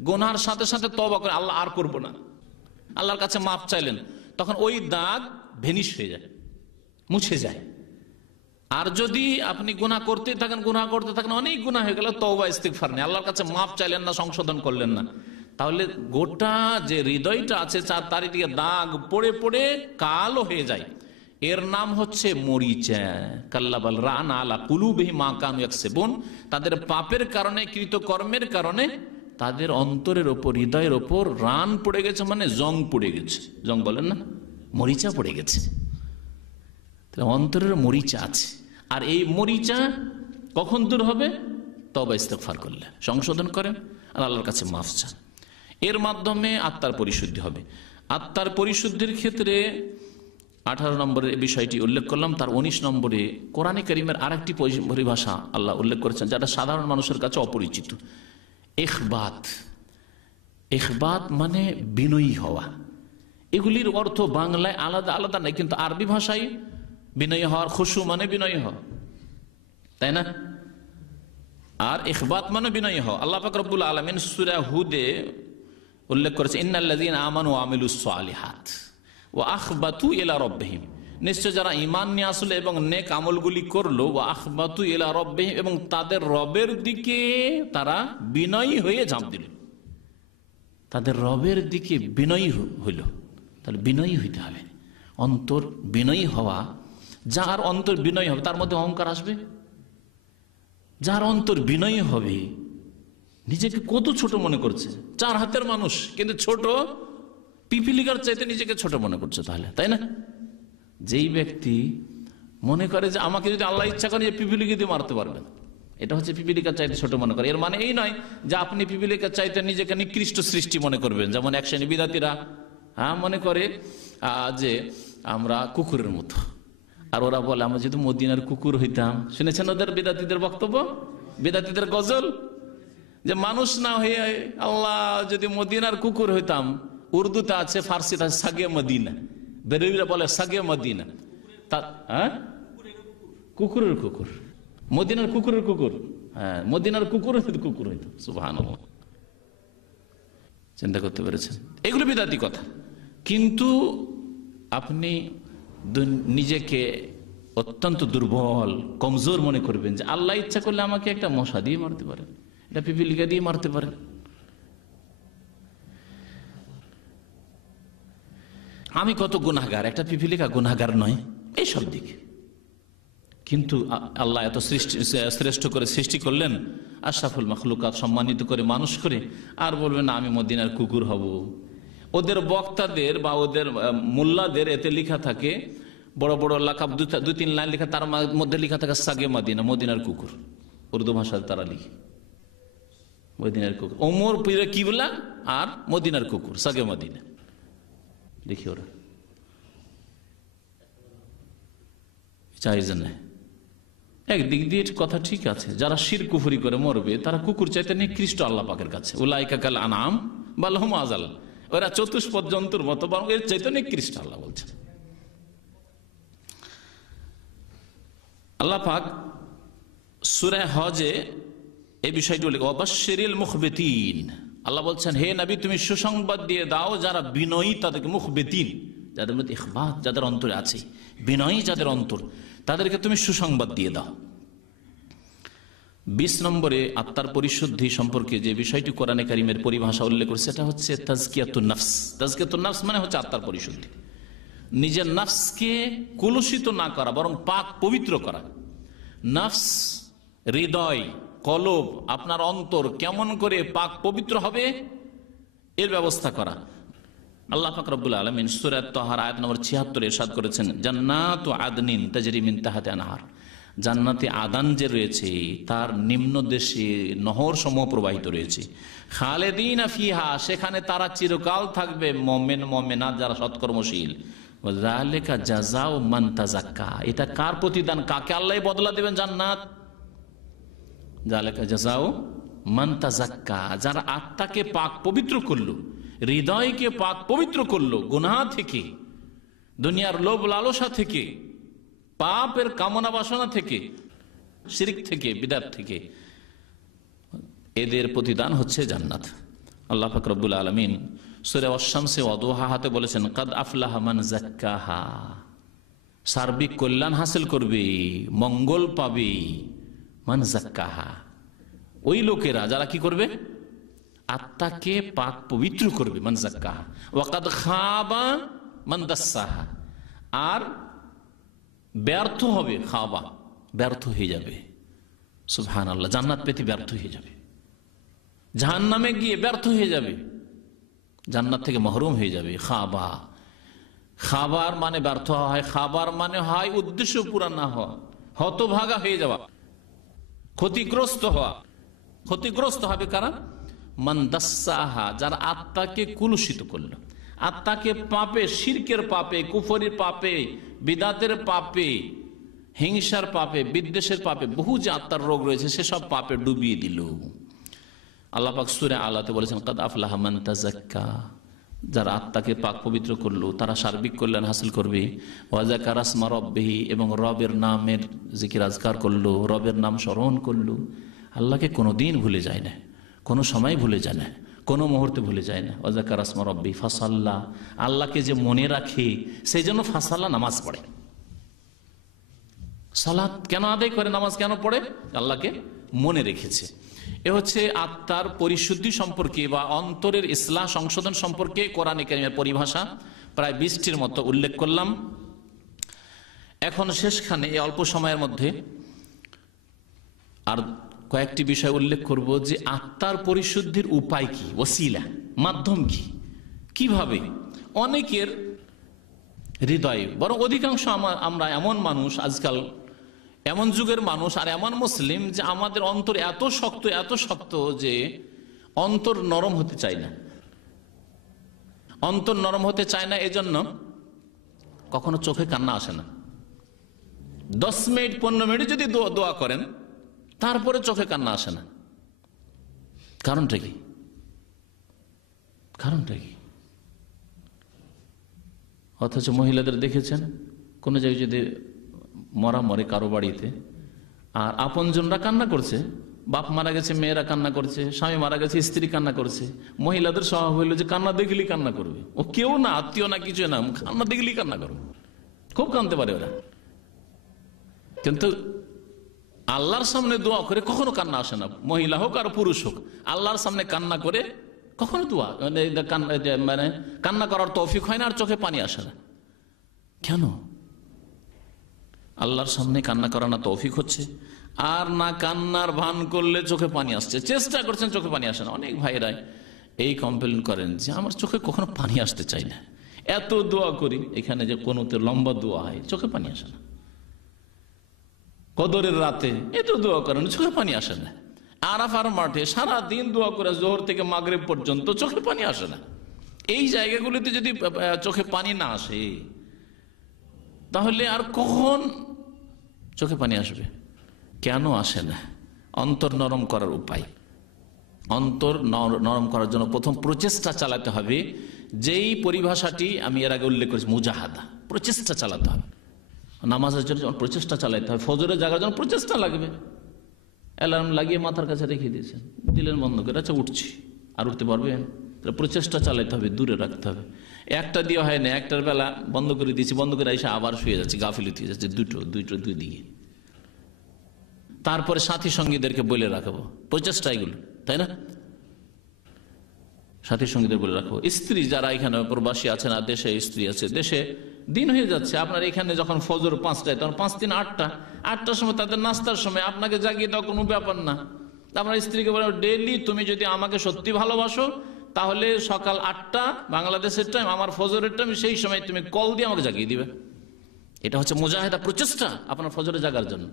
গুনাহর সাথে সাথে তওবা করে আল্লাহ আর করব না, আল্লাহর কাছে মাফ চাইলেন, তখন ওই দাগ ভেনিশ হয়ে যায়, মুছে যায়। আর যদি আপনি গুনাহ করতে থাকেন, গুনাহ করতে থাকেন, অনেক গুনাহ হয়ে গেল, তওবা ইস্তেগফার নেই, আল্লাহর কাছে মাফ চাইলেন না, সংশোধন করলেন না, তাহলে গোটা যে হৃদয়টা আছে তার দিকে দাগ পড়ে পড়ে কালো হয়ে যায়। এর নাম হচ্ছে মরিচা। কাল্লাবাল রান আলা কুলুবিহিম মা কানু ইয়াকসিবুন, তাদের পাপের কারণে, কৃতকর্মের কারণে তাদের অন্তরের ওপর, হৃদয়ের ওপর রান পড়ে গেছে, মানে জং পড়ে গেছে। জং বলেন না, মরিচা পড়ে গেছে। অন্তরের মরিচা আছে, আর এই মরিচা কখন দূর হবে? তওবা ইস্তেগফার করলে, সংশোধন করেন আর আল্লাহর কাছে মাফ চান। এর মাধ্যমে আত্মার পরিশুদ্ধি হবে। আত্মার পরিশুদ্ধির ক্ষেত্রে 18 নম্বরের বিষয়টি উল্লেখ করলাম। তার 19 নম্বরে কোরআনে কারীমের আরেকটি পরিভাষা আল্লাহ উল্লেখ করেছেন, যেটা সাধারণ মানুষের কাছে অপরিচিত। ইখবাত। ইখবাত মানে বিনয়ী হওয়া। এগুলির অর্থ বাংলায় আলাদা আলাদা নাই, কিন্তু আরবি ভাষায় বিনয়ী হওয়ার, খুশু মানে বিনয়ী হওয়া, তাই না? আর ইখবাত মানে বিনয়ী হওয়া। আল্লাহ পাক রব্বুল আলামিন সূরা হুদে উল্লেখ করেছে, ইন্নাল্লাযীনা আমানু ওয়া আমিলুস সালিহাত ওয়া আখবাতু ইলা রাব্বিহিম, নিশ্চয় যারা ঈমান নিয়ে আসলো এবং নেক আমলগুলি করলো, ওয়া আখবাতু ইলা রাব্বিহিম, এবং তাদের রবের দিকে তারা বিনয়ী হয়ে ঝাঁপ দিল। তাদের রবের দিকে বিনয়ী হইল। তাহলে বিনয়ী হইতে হবে, অন্তর বিনয়ী হওয়া। যার অন্তর বিনয়ী হবে তার মধ্যে অহংকার আসবে। যার অন্তর বিনয়ী হবে, নিজেকে কত ছোট মনে করছে, 4 হাতের মানুষ কিন্তু ছোট, পিপিলিকার চাইতে নিজেকে ছোট মনে করছে, তাহলে তাই না? যেই ব্যক্তি মনে করে যে আমাকে যদি আল্লাহ ইচ্ছা করে যে পিপিলিকা দিয়ে মারতে পারবেন, এটা হচ্ছে পিপিলিকার চাইতে ছোট মনে করে। এর মানে এই নয় যে আপনি পিপিলিকার চাইতে নিজেকে নিকৃষ্ট সৃষ্টি মনে করবেন। যেমন এক শ্রেণী বিদাতিরা মনে করে যে আমরা কুকুরের মতো, আর ওরা বলে আমরা যদি মদিনার কুকুর হইতাম। শুনেছেন ওদের বিদাতিদের বক্তব্য, বিদাতিদের গজল, যে মানুষ না হয়ে আল্লাহ যদি মদিনার কুকুর হইতাম। উর্দুতে আছে, ফার্সিতে আছে সাগে মদিনা, বেরেলিরা বলে সাগে মদিনা। কুকুরের কুকুর, মদিনার কুকুরের কুকুর, হ্যাঁ মদিনার কুকুর কুকুর হইতো। সুবহানাল্লাহ, চিন্তা করতে পেরেছেন? এগুলো বিদাতি কথা। কিন্তু আপনি নিজেকে অত্যন্ত দুর্বল, কমজোর মনে করবেন যে আল্লাহ ইচ্ছা করলে আমাকে একটা মশা দিয়ে মারতে পারেন, এটা পিপিলিকা দিয়ে মারতে পারেন। আমি কত গুনাহগার, একটা পিপিলিকা গুনাহগার নয়, এইসব দিকে। কিন্তু আল্লাহ এত শ্রেষ্ঠ করে সৃষ্টি করলেন, আশরাফুল মাখলুকাত, সম্মানিত করে মানুষ করে, আর বলবেন না আমি মদিনার কুকুর হব। ওদের বক্তাদের বা ওদের মোল্লাদের এতে লেখা থাকে, বড় বড় লাকাব 2-3 লাইন লেখা, তার মধ্যে লেখা থাকে সাগে মদিনা, মদিনার কুকুর। উর্দু ভাষায় তারা লিখে, মদিনার কুকুর, ওমর পীরে কিবলা আর মদিনার কুকুর, সাগে মদিনা। দেখি ওরা চাইছে না। একদিক দিয়ে কথা ঠিক আছে, যারা শির কুফরি করে মরবে তারা কুকুর চাইতে নিকৃষ্ট আল্লাহ পাকের কাছে। উলাইকা কাল আনাম বাল হুম আযাল, ওরা চতুষ্পদ জন্তুর মতো, বরং এর চাইতে নিকৃষ্ট আল্লাহ বলছেন। আল্লাহ পাক সূরা হজে এই বিষয়টি উল্লেখ, ওয়াবাশশিরিল মুখবিতিন, আল্লাহ বলছেন হে নবী তুমি সুসংবাদ দিয়ে দাও যারা বিনয়ী তাদেরকে, মুখবিতিন যাদের মধ্যে ইখবাত, যাদের অন্তরে আছে বিনয়ী, যাদের অন্তর, তাদেরকে তুমি সুসংবাদ দিয়ে দাও। 20 নম্বরে আত্মার পরিশুদ্ধি সম্পর্কে যে বিষয়টি কোরআনে কারিমের পরিভাষা উল্লেখ করছে সেটা হচ্ছে তাজকিয়াতুন নফস। তাজকিয়াতুন নফস মানে হচ্ছে আত্মার পরিশুদ্ধি, নিজের নফসকে কলুষিত না করা, বরং পাক পবিত্র করা। নফস, হৃদয়, কলব, আপনার অন্তর কেমন করে পাক পবিত্র হবে এর ব্যবস্থা করা। আল্লাহ পাক রব্বুল আলামিন সূরা তাহার আয়াত নম্বর 76 ইরশাদ করেছেন, জান্নাতু আদনিন তাজরি মিন তাহতিহা আনহার, জান্নাতে আদান যে রয়েছে তার নিম্ন দেশে নহর সমূহ প্রবাহিত রয়েছে। খালেদিনা ফিহা, সেখানে তারা চিরকাল থাকবে, মুমিন মুমিনাত যারা সৎকর্মশীল। যালিকা জাযাউ মান তাযাক্কা, এটা কার প্রতিদান, কাকে আল্লাহ বদলা দেবেন জান্নাত? যালিকা জাযাউ মান তাযাক্কা, যারা আত্মাকে পাক পবিত্র করলো, হৃদয়কে পাক পবিত্র করলো গুনাহ থেকে, দুনিয়ার লোভ লালসা থেকে, পাপের কামনা বাসনা থেকে, শিরক থেকে, বিদআত থেকে, এদের প্রতিদান হচ্ছে জান্নাত। আল্লাহ পাক রব্বুল আলামিন সূরা আশ-শামসে ওয়া দুহাহাতে বলেছেন, কাদ আফলাহা মান যাক্কাহা, সার্বিক কল্যাণ হাসিল করবে, মঙ্গল পাবে, মান যাক্কাহা, ওই লোকেরা যারা কি করবে, আত্মাকে পাক পবিত্র করবে, মান যাক্কাহা। ওয়া কাদ খাবা মান দাসসাহা, আর ব্যর্থ হবে, খাবা ব্যর্থ হয়ে যাবে, সুবহানাল্লাহ, জান্নাত পেতে ব্যর্থ হয়ে যাবে, জাহান্নামে গিয়ে ব্যর্থ হয়ে যাবে, জান্নাত থেকে মাহরুম হয়ে যাবে। খাবা, খাবার মানে ব্যর্থ হয়, খাবার মানে হয় উদ্দেশ্য পুরা না হওয়া, হতভাগা হয়ে যাওয়া, ক্ষতিগ্রস্ত হওয়া। ক্ষতিগ্রস্ত হবে কারা? মান দাসসাহা, যারা আত্মাকে কুলুষিত করলো, আত্মাকে পাপে, শিরকের পাপে, কুফরির পাপে, বিদাতের পাপে, হিংসার পাপে, বিদ্বেষের পাপে, বহু যে আত্মার রোগ রয়েছে সেসব পাপে ডুবিয়ে দিল। আল্লাহ পাক সূরা আলাতে বলেছেন, কাদ আফলাহা মান তাযাক্কা, যারা আত্মাকে পাক পবিত্র করলো তারা সার্বিক কল্যাণ হাসিল করবে। ওয়া যাকারা ইসমা রাব্বিহি, এবং রবের নামের জিকির আজকার করলো, রবের নাম স্মরণ করলো। আল্লাহকে কোনোদিন ভুলে যায় না, কোনো সময় ভুলে যায় না, কোনো মুহূর্তে ভুলে যায় না। ওয়া যাকারা ইসমা রাব্বিহি ফাসাল্লা, আল্লাহকে যে মনে রাখে সেই জন্য ফাসাল্লা, নামাজ পড়ে। সালাত কেন আদায় করে, নামাজ কেন পড়ে? আল্লাহকে মনে রেখেছে। এ হচ্ছে আত্মার পরিশুদ্ধি সম্পর্কে বা অন্তরের ইসলাহ সংশোধন সম্পর্কে কোরআনে কারীমের পরিভাষা প্রায় 20টির মতো উল্লেখ করলাম। এখন শেষখানে এই অল্প সময়ের মধ্যে আর কয়েকটি বিষয় উল্লেখ করব যে আত্মার পরিশুদ্ধির উপায় কি, ওসিলা, মাধ্যম কি, কিভাবে। অনেকের হৃদয়ে, বরং অধিকাংশ আমরা এমন মানুষ, আজকাল এমন যুগের মানুষ আর এমন মুসলিম যে আমাদের অন্তর এত শক্ত, এত শক্ত যে অন্তর নরম হতে চায় না। অন্তর নরম হতে চায় না, এজন্য কখনো চোখে কান্না আসে না। 10 মিনিট 15 মিনিট যদি দোয়া করেন তারপরে চোখে কান্না আসে না। কারণটা কি? কারণটা কি? অথচ মহিলাদের দেখেছেন কোন জায়গায় যদি মরা মরে কারো বাড়িতে, আর আপনজনরা কান্না করছে, বাপ মারা গেছে মেয়েরা কান্না করছে, স্বামী মারা গেছে স্ত্রী কান্না করছে, মহিলাদের স্বভাব হইল যে কান্না দেখলেই কান্না করবে। ও কেউ না, আত্মীয় না, কিছু না, কান্না দেখলেই কান্না করবে, খুব কাঁদতে পারে ওরা। কিন্তু আল্লাহর সামনে দোয়া করে কখনো কান্না আসে না, মহিলা হোক আর পুরুষ হোক। আল্লাহর সামনে কান্না করে কখনো দোয়া মানে কান্না করার তৌফিক হয় না, আর চোখে পানি আসে না। কেন? আল্লাহর সামনে কান্না করা না তৌফিক হচ্ছে, আর না কান্নার ভান করলে চোখে পানি আসছে। চেষ্টা করছেন, চোখে পানি আসে না। অনেক ভাইরাই এই কমপ্লেন করেন যে আমার চোখে কখনো পানি আসতে চাই না, এত দোয়া করি, এখানে যে কোনোতে লম্বা দোয়া হয় চোখে পানি আসে না। কদরের রাতে এত দোয়া করেন, চোখে পানি আসে না। আরাফার মাঠে সারা দিন দোয়া করে জোহর থেকে মাগরিব পর্যন্ত চোখে পানি আসে না। এই জায়গাগুলিতে যদি চোখে পানি না আসে তাহলে আর কখন চোখে পানি আসবে? কেন আসে না? অন্তর নরম করার উপায়, অন্তর নরম করার জন্য প্রথম প্রচেষ্টা চালাতে হবে। যেই পরিভাষাটি আমি এর আগে উল্লেখ করেছি, মুজাহাদা, প্রচেষ্টা চালাতে হবে। নামাজের জন্য যখন প্রচেষ্টা চালাতে হবে, ফজরে জাগার জন্য প্রচেষ্টা লাগবে। অ্যালার্ম লাগিয়ে মাথার কাছে রেখে দিয়েছেন, দিলেন বন্ধ করে, আচ্ছা উঠছি, আর উঠতে পারবেন? প্রচেষ্টা চালাতে হবে, দূরে রাখতে হবে। একটা দিয়ে হয় না, একটার বেলা বন্ধ করে দিয়েছি, বন্ধ করে এসে আবার শুয়ে যাচ্ছে, গাফিলতি হয়ে যাচ্ছে, দুই দিকে। তারপরে সাথী সঙ্গীদেরকে বলে রাখবো, প্রচেষ্টা এগুলো, তাই না? সাথী সঙ্গীদের বলে রাখবো। স্ত্রী যারা এখানে প্রবাসী আছেন আর দেশে স্ত্রী আছে, দেশে দিন হয়ে যাচ্ছে, আপনার এখানে যখন ফজর 5টায়, তখন 5 3 8টার সময় তাদের নাস্তার সময় আপনাকে জাগিয়ে দেওয়া কোনো ব্যাপার না। আপনার স্ত্রীকে বলে, ডেইলি তুমি যদি আমাকে সত্যি ভালোবাসো তাহলে সকাল 8টা বাংলাদেশের টাইম, আমার ফজরের টাইম, সেই সময় তুমি কল দিয়ে আমাকে জাগিয়ে দিবে। এটা হচ্ছে মুজাহিদা, প্রচেষ্টা আপনার ফজরে জাগার জন্য।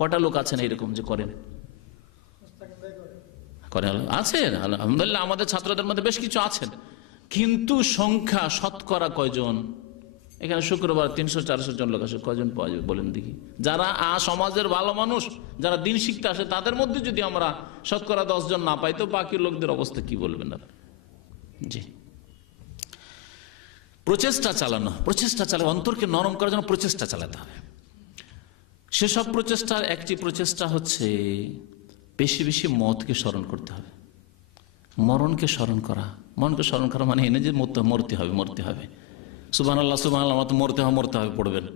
কটা লোক আছেন এইরকম যে করেন? আছেন আলহামদুলিল্লাহ, আমাদের ছাত্রদের মধ্যে বেশ কিছু আছেন, কিন্তু সংখ্যা শতকরা কয়জন? এখানে শুক্রবার 300-400 জন লোক আসে, কয়জন পাওয়া যাবে বলেন দেখি? যারা সমাজের ভালো মানুষ, যারা দিন শিখতে আসে, তাদের মধ্যে যদি আমরা শতকরা 10 জন না পাই, তো বাকি লোকদের অবস্থা কি বলবেন না? জি, প্রচেষ্টা চালানো, অন্তরকে নরম করার জন্য প্রচেষ্টা চালাতে হবে। সেসব প্রচেষ্টার একটি প্রচেষ্টা হচ্ছে বেশি বেশি মতকে স্মরণ করতে হবে। মরণকে স্মরণ করা, মনকে স্মরণ করা মানে এনে যে মরতে হবে, সুবহানাল্লাহ সুবহানাল্লাহ মরতে হবে পড়বেন,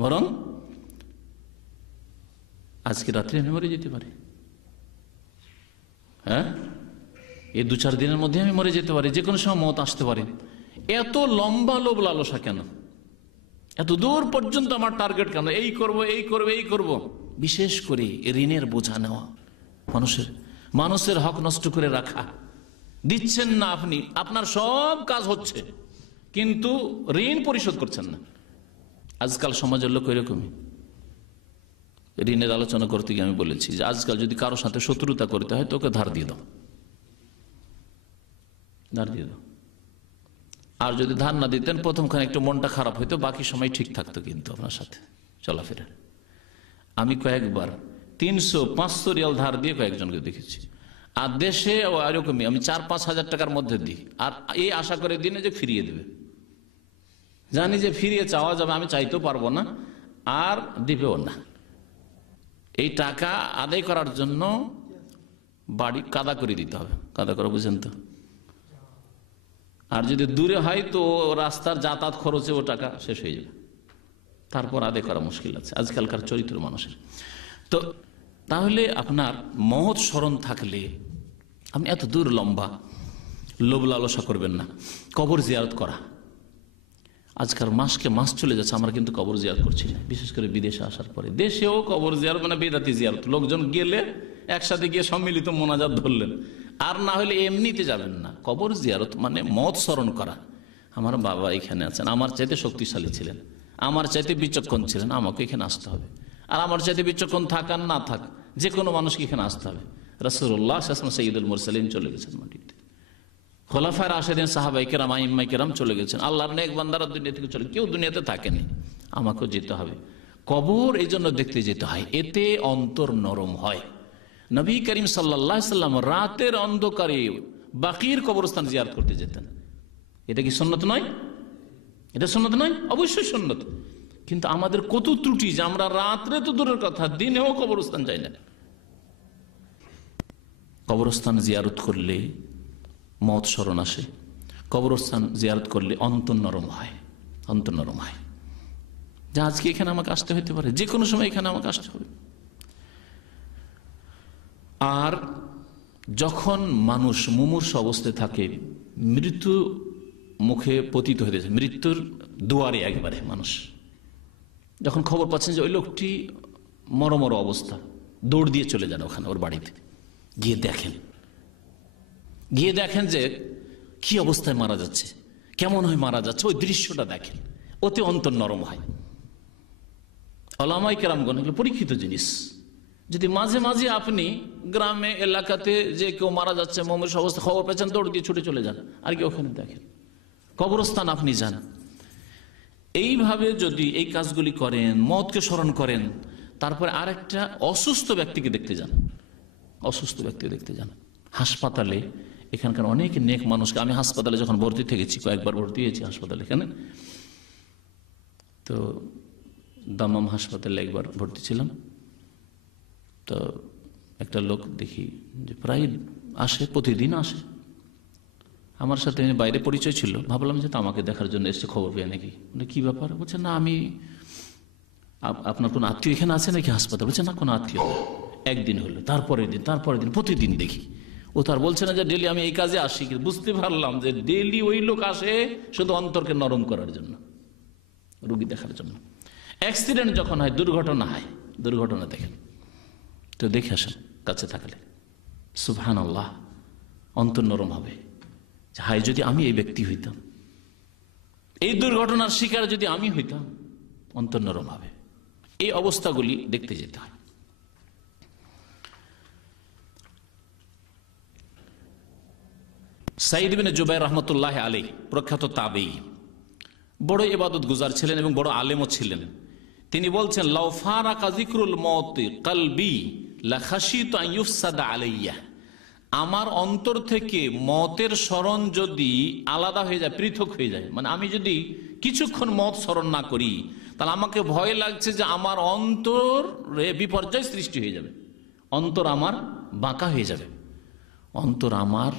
বরং আজকে রাত্রে আমি মরে যেতে পারি, হ্যাঁ, এই 2-4 দিনের মধ্যে আমি মরে যেতে পারি, যে কোনো সময় মত আসতে পারে। এত লম্বা লোভ লালসা কেন? এত দূর পর্যন্ত আমার টার্গেট কেন? এই করব। বিশেষ করে ঋণের বোঝা নেওয়া, মানুষের হক নষ্ট করে রাখা। দিচ্ছেন না আপনি, আপনার সব কাজ হচ্ছে, কিন্তু ঋণ পরিশোধ করছেন না। আজকাল সমাজের লোক এরকমই। ঋণের আলোচনা করতে গিয়ে আমি বলেছি যে আজকাল যদি কারো সাথে শত্রুতা করতে হয়, তোকে ধার দিয়ে দাও। আর যদি ধার না দিতেন, প্রথমখানে একটু মনটা খারাপ হইতো, বাকি সময় ঠিক থাকতো কিন্তু আপনার সাথে চলাফেরা। আমি কয়েকবার 300-500 রিয়াল ধার দিয়ে কয়েকজনকে দেখেছি। আর দেশে এরকমই, আমি 4-5 হাজার টাকার মধ্যে দিই, আর এই আশা করে দিনে যে ফিরিয়ে দেবে। জানি যে ফিরিয়ে চাওয়া যাবে, আমি চাইতেও পারবো না, আর দিবেও না। এই টাকা আদায় করার জন্য বাড়ি কাদা করে দিতে হবে। কাদা করা বুঝেন তো? আর যদি দূরে হয় তো রাস্তার যাতায়াত খরচে ও টাকা শেষ হয়ে যাবে, তারপর আদায় করা মুশকিল আছে আজকালকার চরিত্র মানুষের। তো তাহলে আপনার মহৎ স্মরণ থাকলে আপনি এত দূর লম্বা লোভ লালসা করবেন না। কবর জিয়ারত করা, আজকাল মাসকে মাস চলে যাচ্ছে, আমরা কিন্তু কবর জিয়ারত করছি না। বিশেষ করে বিদেশে আসার পরে, দেশেও কবর জিয়ারত মানে বেদাতি জিয়ারত। লোকজন গেলে একসাথে গিয়ে সম্মিলিত মোনাজাত ধরলেন, আর না হলে এমনিতে যাবেন না। কবর জিয়ারত মানে মত স্মরণ করা। আমার বাবা এখানে আছেন, আমার চাইতে শক্তিশালী ছিলেন, আমার চাইতে বিচক্ষণ ছিলেন, আমাকে এখানে আসতে হবে। আর আমার চাইতে বিচক্ষণ থাক আর না থাক, যে কোনো মানুষকে এখানে আসতে হবে। রাসূলুল্লাহ সাল্লাল্লাহু আলাইহি ওয়াসাল্লাম সাইয়্যিদুল মুরসালিন চলে গেছেন মাটিতে, খোলাফায়ে রাশিদিন সাহাবায়ে কেরাম আইম্মায়ে কেরাম চলে গেছেন, আল্লাহর নেক বান্দারা দুনিয়া থেকে চলে, কেউ দুনিয়াতে থাকেনি। আমাকেও যেতে হবে। কবর এই জন্য দেখতে যেতে হয়, এতে অন্তর নরম হয়। নবী করিম সাল্লাল্লাহু আলাইহি সাল্লাম রাতের অন্ধকারে বাকির কবরস্থান জিয়ারত করতে যেতেন। এটা কি সুন্নত নয়? এটা সুন্নত নয়? অবশ্যই সুন্নত। কিন্তু আমাদের কত ত্রুটি যে আমরা রাত্রে তো দূরের কথা, দিনেও কবরস্থান যাই না। কবরস্থান জিয়ারত করলে মত স্মরণ আসে, কবরস্থান জিয়ারত করলে অন্তর নরম হয়। যে আজকে এখানে আমাকে আসতে হতে পারে, যে কোনো সময় এখানে আমাকে আসতে হবে। আর যখন মানুষ মুমূর্ষু অবস্থায় থাকে, মৃত্যু মুখে পতিত হয়ে যাচ্ছে, মৃত্যুর দুয়ারে একবারে মানুষ যখন খবর পাচ্ছেন যে ওই লোকটি মরমর অবস্থা, দৌড় দিয়ে চলে যান ওখানে, ওর বাড়িতে গিয়ে দেখেন যে কি অবস্থায় মারা যাচ্ছে, কেমন হয় মারা যাচ্ছে, ওই দৃশ্যটা দেখেন, ওতে অন্তর নরম হয়। ওলামায়ে কেরামগণ, এগুলো পরীক্ষিত জিনিস। যদি মাঝে মাঝে আপনি গ্রামে এলাকাতে যে কেউ মারা যাচ্ছে মমির অবস্থা খবর পেয়েছেন, দৌড় দিয়ে ছুটে চলে যান, আর কি ওখানে দেখেন। কবরস্থান আপনি যান। এইভাবে যদি এই কাজগুলি করেন, মওতকে স্মরণ করেন, তারপরে আরেকটা অসুস্থ ব্যক্তিকে দেখতে যান, অসুস্থ ব্যক্তিকে দেখতে যান হাসপাতালে। এখানকার অনেক নেক মানুষকে, আমি হাসপাতালে যখন ভর্তি থেকেছি, কয়েকবার ভর্তি হয়েছি হাসপাতালে, এখানে তো দামাম হাসপাতালে একবার ভর্তি ছিলাম। তো একটা লোক দেখি যে প্রায় আসে, প্রতিদিন আসে আমার সাথে, বাইরে পরিচয় ছিল, ভাবলাম যে আমাকে দেখার জন্য এসছে, খবর পেয়ে নাকি। কি ব্যাপার? বলছে না, আমি আপনার কোন আত্মীয় এখানে আছে নাকি হাসপাতাল? বলছে না, কোনো আত্মীয়। একদিন হলো, তারপরের দিন, প্রতিদিন দেখি। ও তার বলছে না যে ডেলি আমি এই কাজে আসি, বুঝতে পারলাম যে ডেলি ওই লোক আসে শুধু অন্তরকে নরম করার জন্য, রোগী দেখার জন্য। অ্যাক্সিডেন্ট যখন হয়, দুর্ঘটনা হয়, দুর্ঘটনা দেখেন তো দেখে আসেন কাছে থাকলে, সুবহানাল্লাহ, অন্তর নরম হবে। হায়, যদি আমি এই ব্যক্তি হইতাম, এই দুর্ঘটনার শিকার যদি আমি হইতাম, অন্তর নরম হবে। এই অবস্থাগুলি দেখতে যেতে হয়। সাঈদ ইবনে জুবাইর রাহমাতুল্লাহ আলাইহি, প্রখ্যাত তাবেঈ, বড় ইবাদত গুজার ছিলেন এবং বড় আলেমও ছিলেন। তিনি বলছেন, লাউ ফারাকা যিকরুল মাউতি কলবি লা খাশিতু আন ইউফসাদা আলাইয়া। আমার অন্তর থেকে মতের স্মরণ যদি আলাদা হয়ে যায়, পৃথক হয়ে যায়, মানে আমি যদি কিছুক্ষণ মত স্মরণ না করি, তাহলে আমাকে ভয় লাগছে যে আমার অন্তরে বিপর্যয় সৃষ্টি হয়ে যাবে, অন্তর আমার বাঁকা হয়ে যাবে, অন্তর আমার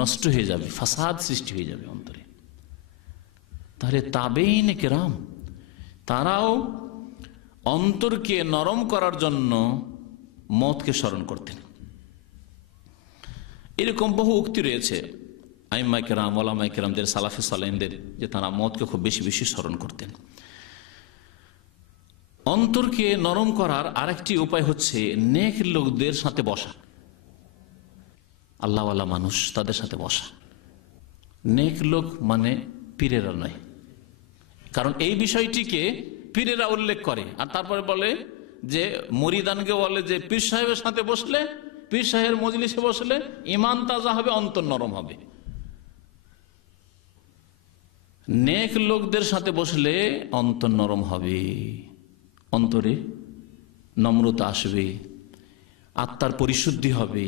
নষ্ট হয়ে যাবে, ফাসাদ সৃষ্টি হয়ে যাবে অন্তরে। তাহলে তাবেঈন কেরাম তারাও অন্তরকে নরম করার জন্য মতকে স্মরণ করতেন। এরকম বহু উক্তি রয়েছে আইম্মায়ে কেরাম, ওলামায়ে কেরামদের, সালাফে সালেহিনদের, যে তারা মতকে খুব বেশি বেশি স্মরণ করতেন। অন্তরকে নরম করার আরেকটি উপায় হচ্ছে নেক লোকদের সাথে বসা, আল্লাহওয়ালা মানুষ, তাদের সাথে বসা। নেক লোক মানে পীরেরা নয়, কারণ এই বিষয়টিকে পীরেরা উল্লেখ করে, আর তারপরে বলে যে মুরিদানকে বলে যে পীর সাহেবের সাথে বসলে, পীর সাহেবের মজলিসে বসলে ঈমান তাজা হবে, অন্তর নরম হবে। নেক লোকদের সাথে বসলে অন্তর নরম হবে, অন্তরে নম্রতা আসবে, আত্মার পরিশুদ্ধি হবে,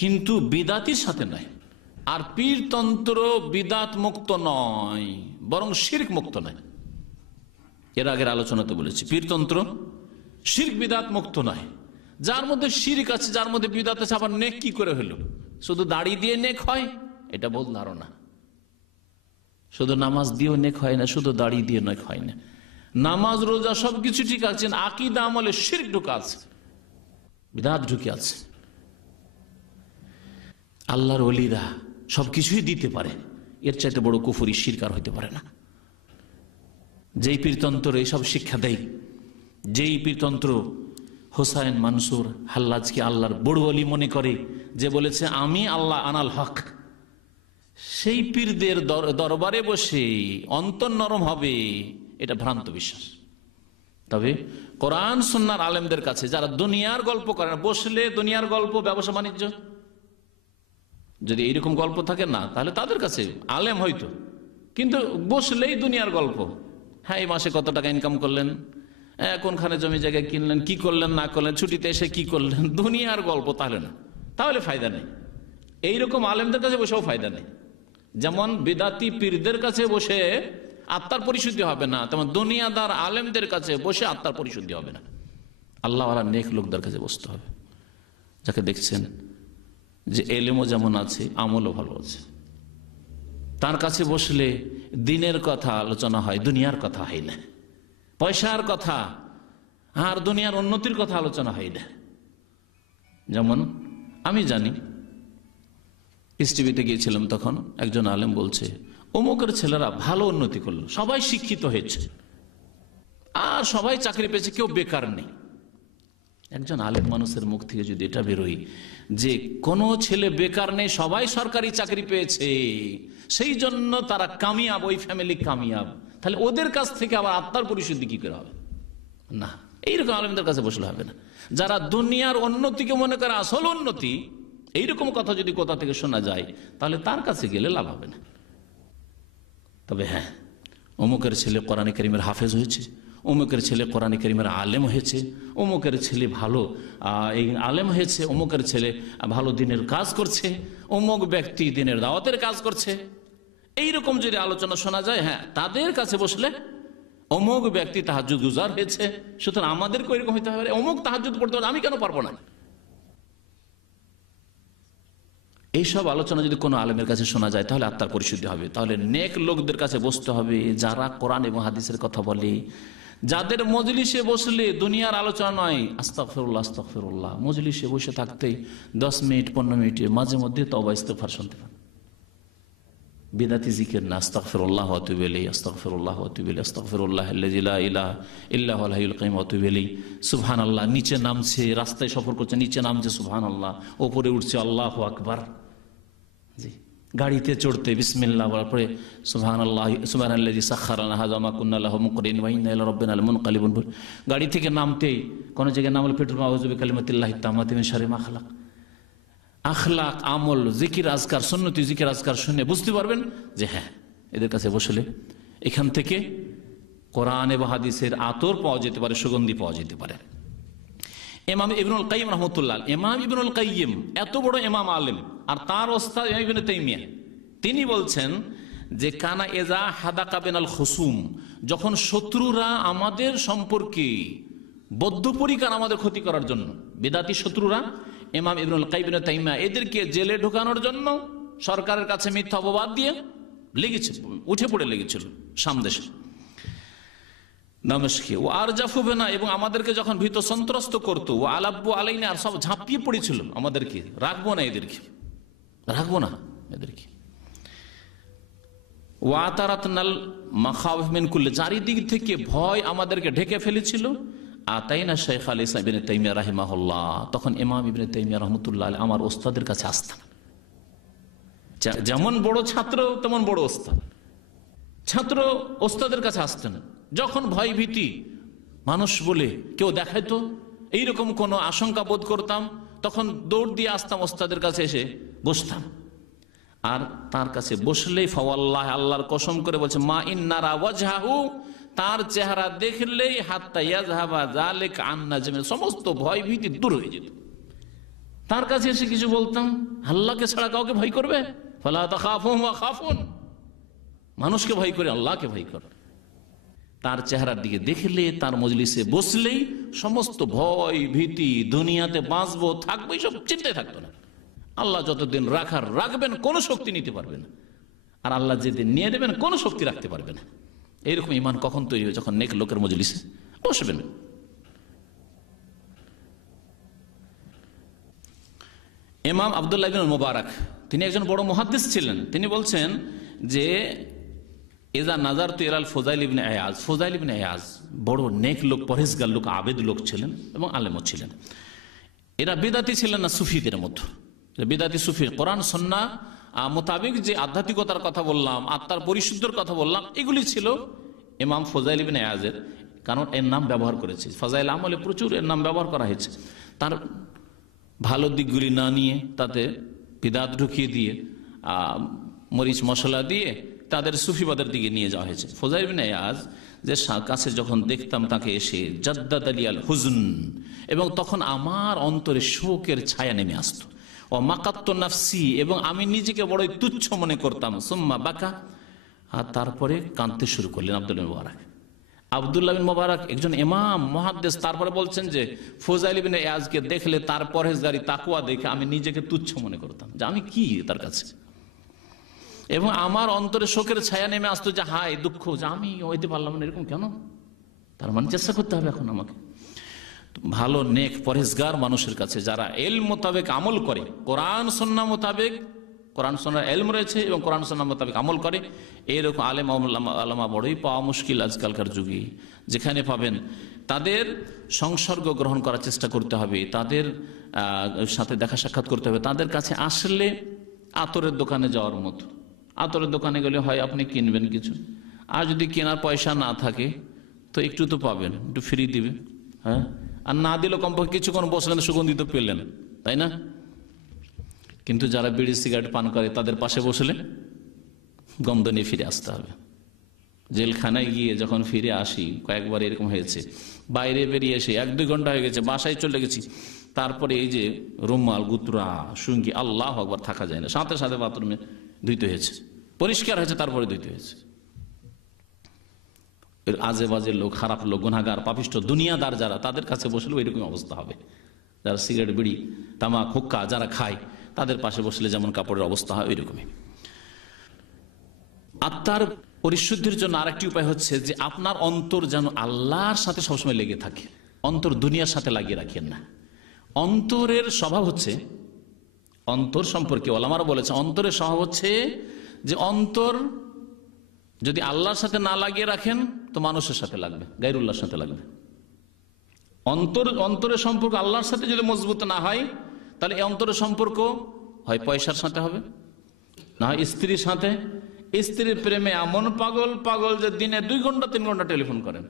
কিন্তু বিদাতির সাথে নয়। আর পীরতন্ত্র বিদাত মুক্ত নয়, বরং শিরক মুক্ত নয়। এর আগের আলোচনাতে বলেছি, পীরতন্ত্র শিরক বিদাত মুক্ত নয়। যার মধ্যে শিরক আছে, যার মধ্যে বিদাত আছে, আবার নেক কি করে হলো? শুধু দাড়ি দিয়ে নেক হয়, এটা ভুল ধারণা। শুধু নামাজ দিয়েও নেক হয় না, শুধু দাড়ি দিয়ে নেক হয় না। নামাজ রোজা সবকিছু ঠিক আছে, আকীদা আমলে শিরক ঢুকে আছে, বিদাত ঢুকে আছে। আল্লাহর ওলিরা সবকিছুই দিতে পারে, এর চাইতে বড় কুফরি শিরক আর হইতে পারে না। যেই পীরতন্ত্র এইসব শিক্ষা দেয়, যেই পীরতন্ত্র হোসাইন মানসুর হাল্লাজকে আল্লাহর বড় ওলি মনে করে, যে বলেছে আমি আল্লাহ আনাল হক, সেই পীরদের দরবারে বসে অন্তর নরম হবে, এটা ভ্রান্ত বিশ্বাস। তবে কোরআন সুন্নাহর আলেমদের কাছে, যারা দুনিয়ার গল্প করে না, বসলে দুনিয়ার গল্প, ব্যবসা বাণিজ্য, যদি এইরকম গল্প থাকে না, তাহলে তাদের কাছে আলেম হয়তো, কিন্তু বসলেই দুনিয়ার গল্প। হ্যাঁ, এই মাসে কত টাকা ইনকাম করলেন, কোনখানে জমি জায়গায় কিনলেন, কি করলেন না করলেন, ছুটিতে এসে কি করলেন, দুনিয়ার গল্প, তাহলে না, তাহলে ফায়দা নেই। এইরকম আলেমদের কাছে বসেও ফায়দা নেই। যেমন বিদাতি পীরদের কাছে বসে আত্মার পরিশুদ্ধি হবে না, তেমন দুনিয়াদার আলেমদের কাছে বসে আত্মার পরিশুদ্ধি হবে না। আল্লাহওয়ালা নেক লোকদের কাছে বসতে হবে, যাকে দেখছেন যে এলেমও যেমন আছে, আমলও ভালো আছে, তার কাছে বসলে দিনের কথা আলোচনা হয়, দুনিয়ার কথা হয় না, পয়সার কথা আর দুনিয়ার উন্নতির কথা আলোচনা হয় না। যেমন আমি জানি, টিভিতে গিয়েছিলাম, তখন একজন আলেম বলছে অমুকের ছেলেরা ভালো উন্নতি করলো, সবাই শিক্ষিত হয়েছে আর সবাই চাকরি পেয়েছে, কেউ বেকার নেই। একজন আলেম মানুষের মুখ থেকে যদি এটা বেরোয় যে কোনো ছেলে বেকার নেই, সবাই সরকারি চাকরি পেয়েছে, সেই জন্য তারা কামিয়াব, ওই ফ্যামিলি কামিয়াব, তাহলে ওদের কাছ থেকে আবার আত্মার পরিশুদ্ধি কি করে হবে? না, এইরকম আলেমদের কাছে বসলে হবে না। যারা দুনিয়ার উন্নতিকে মনে করে আসল উন্নতি, এইরকম কথা যদি কোথা থেকে শোনা যায়, তাহলে তার কাছে গেলে লাভ হবে না। তবে হ্যাঁ, অমুকের ছেলে কোরআনে কারীমের হাফেজ হয়েছে, অমুকের ছেলে কোরআনে কারীমের আলেম হয়েছে, অমুকের ছেলে ভালো এই আলেম হয়েছে, অমুকের ছেলে ভালো দিনের কাজ করছে, অমুক ব্যক্তি দিনের দাওয়াতের কাজ করছে, এইরকম যদি আলোচনা শোনা যায়, হ্যাঁ তাদের কাছে বসলে অমুক ব্যক্তি তাহাজ্জুদ গুজার হয়েছে, সুতরাং আমাদেরকে এরকম হইতে হবে, অমুক তাহাজ্জুদ পড়তে পারে, আমি কেন পারবো না। এইসব আলোচনা যদি কোনো আলেমের কাছে শোনা যায় তাহলে আত্মার পরিশুদ্ধি হবে। তাহলে নেক লোকদের কাছে বসতে হবে, যারা কোরআন এবং হাদিসের কথা বলে, যাদের মজলিসে বসলে দুনিয়ার আলোচনা নয়, আস্তাগফিরুল্লাহ আস্তাগফিরুল্লাহ, মজলিসে বসে থাকতেই 10 মিনিট 15 মিনিটে মাঝে মধ্যে তওবা ইস্তেগফার শুনতে পান। বিদাতি জিকির না, আস্তাগফিরুল্লাহ ওয়া আতুবু ইলাইহি, আস্তাগফিরুল্লাহ ওয়া আতুবু ইলাইহি, আস্তাগফিরুল্লাহাল্লাযী লা ইলাহা ইল্লা হুয়াল হাইয়ুল কাইয়্যুম ওয়া আতুবু ইলাইহি, সুবহানাল্লাহ। নিচে নামছে, রাস্তায় সফর করছে, নিচে নামছে সুবহানাল্লাহ, উপরে উঠছে আল্লাহু আকবার। জি, গাড়িতে চড়তে বিসমিল্লাহ বলার পরে সুবহানাল্লাহ, সুবহানাল্লাযী সাখখারা লানা হাযা মা কুন্না লাহু মুকরিন ওয়া ইন্না ইলা রাব্বিনা লামুনকালিবুন। গাড়ি থেকে নামতেই কোন জায়গায় নামলে পেট্রোল আউযু বিকালিমাতিল্লাহি তাম্মাতি মিন শাররি মা খালাক। আখলাক, আমল, জিকির আজকার, সুন্নতি জিকির আজকার শুনে বুঝতে পারবেন যে হ্যাঁ, এদের কাছে বসলে এখান থেকে কোরআন এবং হাদিসের আতর পাওয়া যেতে পারে, সুগন্ধি পাওয়া যেতে পারে। ইমাম ইবনুল কাইয়্যিম রাহমাতুল্লাহ, ইমাম ইবনুল কাইয়্যিম এত বড় ইমাম আলেম, আর তার ওস্তাদ ইমাম ইবনে তাইমিয়া, তিনি বলছেন যে কানা এজা হাদাকা বিনাল খুসুম, যখন শত্রুরা আমাদের সম্পর্কে বদ্ধপরিকর আমাদের ক্ষতি করার জন্য, বিদাতি শত্রুরা ইমাম ইবনুল কাইয়্যিম ইবনে তাইমিয়া এদেরকে জেলে ঢোকানোর জন্য সরকারের কাছে মিথ্যা অপবাদ দিয়ে লেগেছে, উঠে পড়ে লেগেছিল সামদেশে দামেস্কে। ও আর জাফুবে না, এবং আমাদেরকে যখন ভীত সন্ত্রস্ত করতো, ও আলাব্বু আলাইনা, আর সব ঝাঁপিয়ে পড়েছিল আমাদেরকে, রাখবো না এদেরকে, রাখবো না এদেরকে। ওয়াতারাতনাল মাখাউফ মিন কুল্লি, চারিদিক থেকে ভয় আমাদেরকে ঢেকে ফেলেছিল। আতাইনা শাইখ আল ইসলাম ইবনে তাইমিয়া রাহিমাহুল্লাহ, তখন ইমাম ইবনে তাইমিয়া রাহমাতুল্লাহ আলাইহি আমার ওস্তাদের কাছে আসতেন। যেমন বড় ছাত্র তেমন বড় ওস্তাদ, ছাত্র ওস্তাদের কাছে আসতেন। যখন ভয় ভীতি মানুষ বলে কেউ দেখাইতো, এইরকম কোনো আশঙ্কা বোধ করতাম, তখন দৌড় দিয়ে আসতাম ওস্তাদের কাছে, এসে বসতাম। আর তার কাছে বসলেই ফাওয়াল্লাহ, আল্লাহর কসম করে বলছে, মা ইন্নারা ওয়াজহাহু, তার চেহারা দেখলেই হাত্তা ইয়াযহাবা যালিকা আন্না জামিআ, সমস্ত ভয় ভীতি দূর হয়ে যেত। তার কাছে এসে কিছু বলতাম, আল্লাহকে ছাড়া কাউকে ভয় করবে? ফালা তাখাফুহুম ওয়া খাফুন, মানুষকে ভয় করে আল্লাহকে ভয় করে। তার চেহারার দিকে দেখলে, তার মজলিসে বসলেই সমস্ত ভয় ভীতি, দুনিয়াতে বাঁচবো থাকবো, এইসব চিন্তায় থাকতো না। আল্লাহ যতদিন রাখার রাখবেন, কোনো শক্তি নিতে পারবে না, আর আল্লাহ যেদিন নিয়ে নেবেন কোনো শক্তি রাখতে পারবে না। এইরকম ইমান কখন তৈরি হবে? যখন নেক লোকের মজলিসে বসবেন। ইমাম আব্দুল্লাহ ইবনে মুবারক, তিনি একজন বড় মুহাদ্দিস ছিলেন। তিনি বলছেন যে এজা নাজারতু ইলাল ফুযাইল ইবনে আয়াজ, ফুযাইল ইবনে আয়াজ বড় নেক লোক, পরহেজগার লোক, আবেদ লোক ছিলেন এবং আলেমও ছিলেন। এরা বিদাতি ছিলেন না সুফিদের মতো, বিদাতি সুফি। কোরআন সুন্নাহ মোতাবেক যে আধ্যাত্মিকতার কথা বললাম, আত্মার পরিশুদ্ধের কথা বললাম, এগুলি ছিল ইমাম ফুযাইল ইবনে আয়াজের। কারণ এর নাম ব্যবহার করেছে, ফাজাইল আমলে প্রচুর এর নাম ব্যবহার করা হয়েছে। তার ভালো দিকগুলি না নিয়ে তাতে বিদাত ঢুকিয়ে দিয়ে, মরিচ মশলা দিয়ে তাদের সুফিবাদের দিকে নিয়ে যাওয়া হয়েছে। ফুযাইল ইবনে আয়াজ যে কাছে যখন দেখতাম তাকে এসে, জাদ্দাদ আলিয়াল হুজন, এবং তখন আমার অন্তরে শোকের ছায়া নেমে আসতো। ও মাকাত্তু নাফসি, এবং আমি নিজেকে বড়ই তুচ্ছ মনে করতাম। সুম্মা বাকা, আর তারপরে কাঁদতে শুরু করলেন আব্দুল্লাহ মুবারক। আব্দুল্লাহ বিন মুবারক একজন ইমাম মুহাদ্দিস, তারপরে বলছেন যে ফুযাইল ইবনে আয়াজকে দেখলে, তার পরহেজগারি তাকওয়া দেখে আমি নিজেকে তুচ্ছ মনে করতাম, যে আমি কি তার কাছে, এবং আমার অন্তরে শোকের ছায়া নেমে আসতো, যে হায় দুঃখ, যে আমি হইতে পারলাম না, এরকম কেন? তার মানে চেষ্টা করতে হবে এখন আমাকে। ভালো নেক পরহেজগার মানুষের কাছে, যারা ইলম মোতাবেক আমল করে, কোরআন সুন্নাহ মোতাবেক, কোরআন সুন্নাহর ইলম রয়েছে এবং কোরআন সুন্নাহ মোতাবেক আমল করে, এরকম আলেম আলেমা বড়ই পাওয়া মুশকিল আজকালকার যুগে। যেখানে পাবেন তাদের সংসর্গ গ্রহণ করার চেষ্টা করতে হবে, তাদের সাথে দেখা সাক্ষাৎ করতে হবে। তাদের কাছে আসলে আতরের দোকানে যাওয়ার মতো। আতরের দোকানে গেলে হয় আপনি কিনবেন কিছু, আর যদি কেনার পয়সা না থাকে তো একটু তো পাবেন, একটু ফ্রি দিবে, হ্যাঁ, আর না দিল কমপক্ষে কিছুক্ষণ বসলেন, সুগন্ধিত পেলেন, তাই না? কিন্তু যারা বিড়ি সিগারেট পান করে তাদের পাশে বসলে গন্ধ নিয়ে ফিরে আসতে হবে। জেলখানায় গিয়ে যখন ফিরে আসি, কয়েকবার এরকম হয়েছে, বাইরে বেরিয়ে এসে 1-2 ঘন্টা হয়ে গেছে, বাসায় চলে গেছি, তারপরে এই যে রুমাল, গুতরা, সুঙ্গি, আল্লাহ আকবার, থাকা যায় না, সাথে সাথে বাথরুমে ধুইতে হয়েছে, পরিষ্কার হয়েছে, তারপরে ধুইতে হয়েছে। আজে বাজে লোক, খারাপ লোক, গুনাহগার, পাপিষ্ঠ, দুনিয়াদার যারা, তাদের কাছে বসলে ওইরকম অবস্থা হবে। যারা সিগারেট, বিড়ি, তামাক, হুক্কা যারা খায়, তাদের পাশে বসলে যেমন কাপড়ের অবস্থা হয় ওইরকমই। আত্মার পরিশুদ্ধির জন্য আরেকটি উপায় হচ্ছে যে আপনার অন্তর যেন আল্লাহর সাথে সবসময় লেগে থাকে। অন্তর দুনিয়ার সাথে লাগিয়ে রাখেন না। অন্তরের স্বভাব হচ্ছে, অন্তর সম্পর্কে ওলামারা বলেছে, অন্তরের স্বভাব হচ্ছে যে অন্তর যদি আল্লাহর সাথে না লাগিয়ে রাখেন তো মানুষের সাথে লাগবে, গায়রুল্লাহর সাথে লাগবে। অন্তরের সম্পর্ক আল্লাহর সাথে যদি মজবুত না হয়, তাহলে এই অন্তরের সম্পর্ক হয় পয়সার সাথে হবে, না হয় স্ত্রীর সাথে। স্ত্রীর প্রেমে এমন পাগল যে দিনে 2 ঘন্টা 3 ঘন্টা টেলিফোন করেন,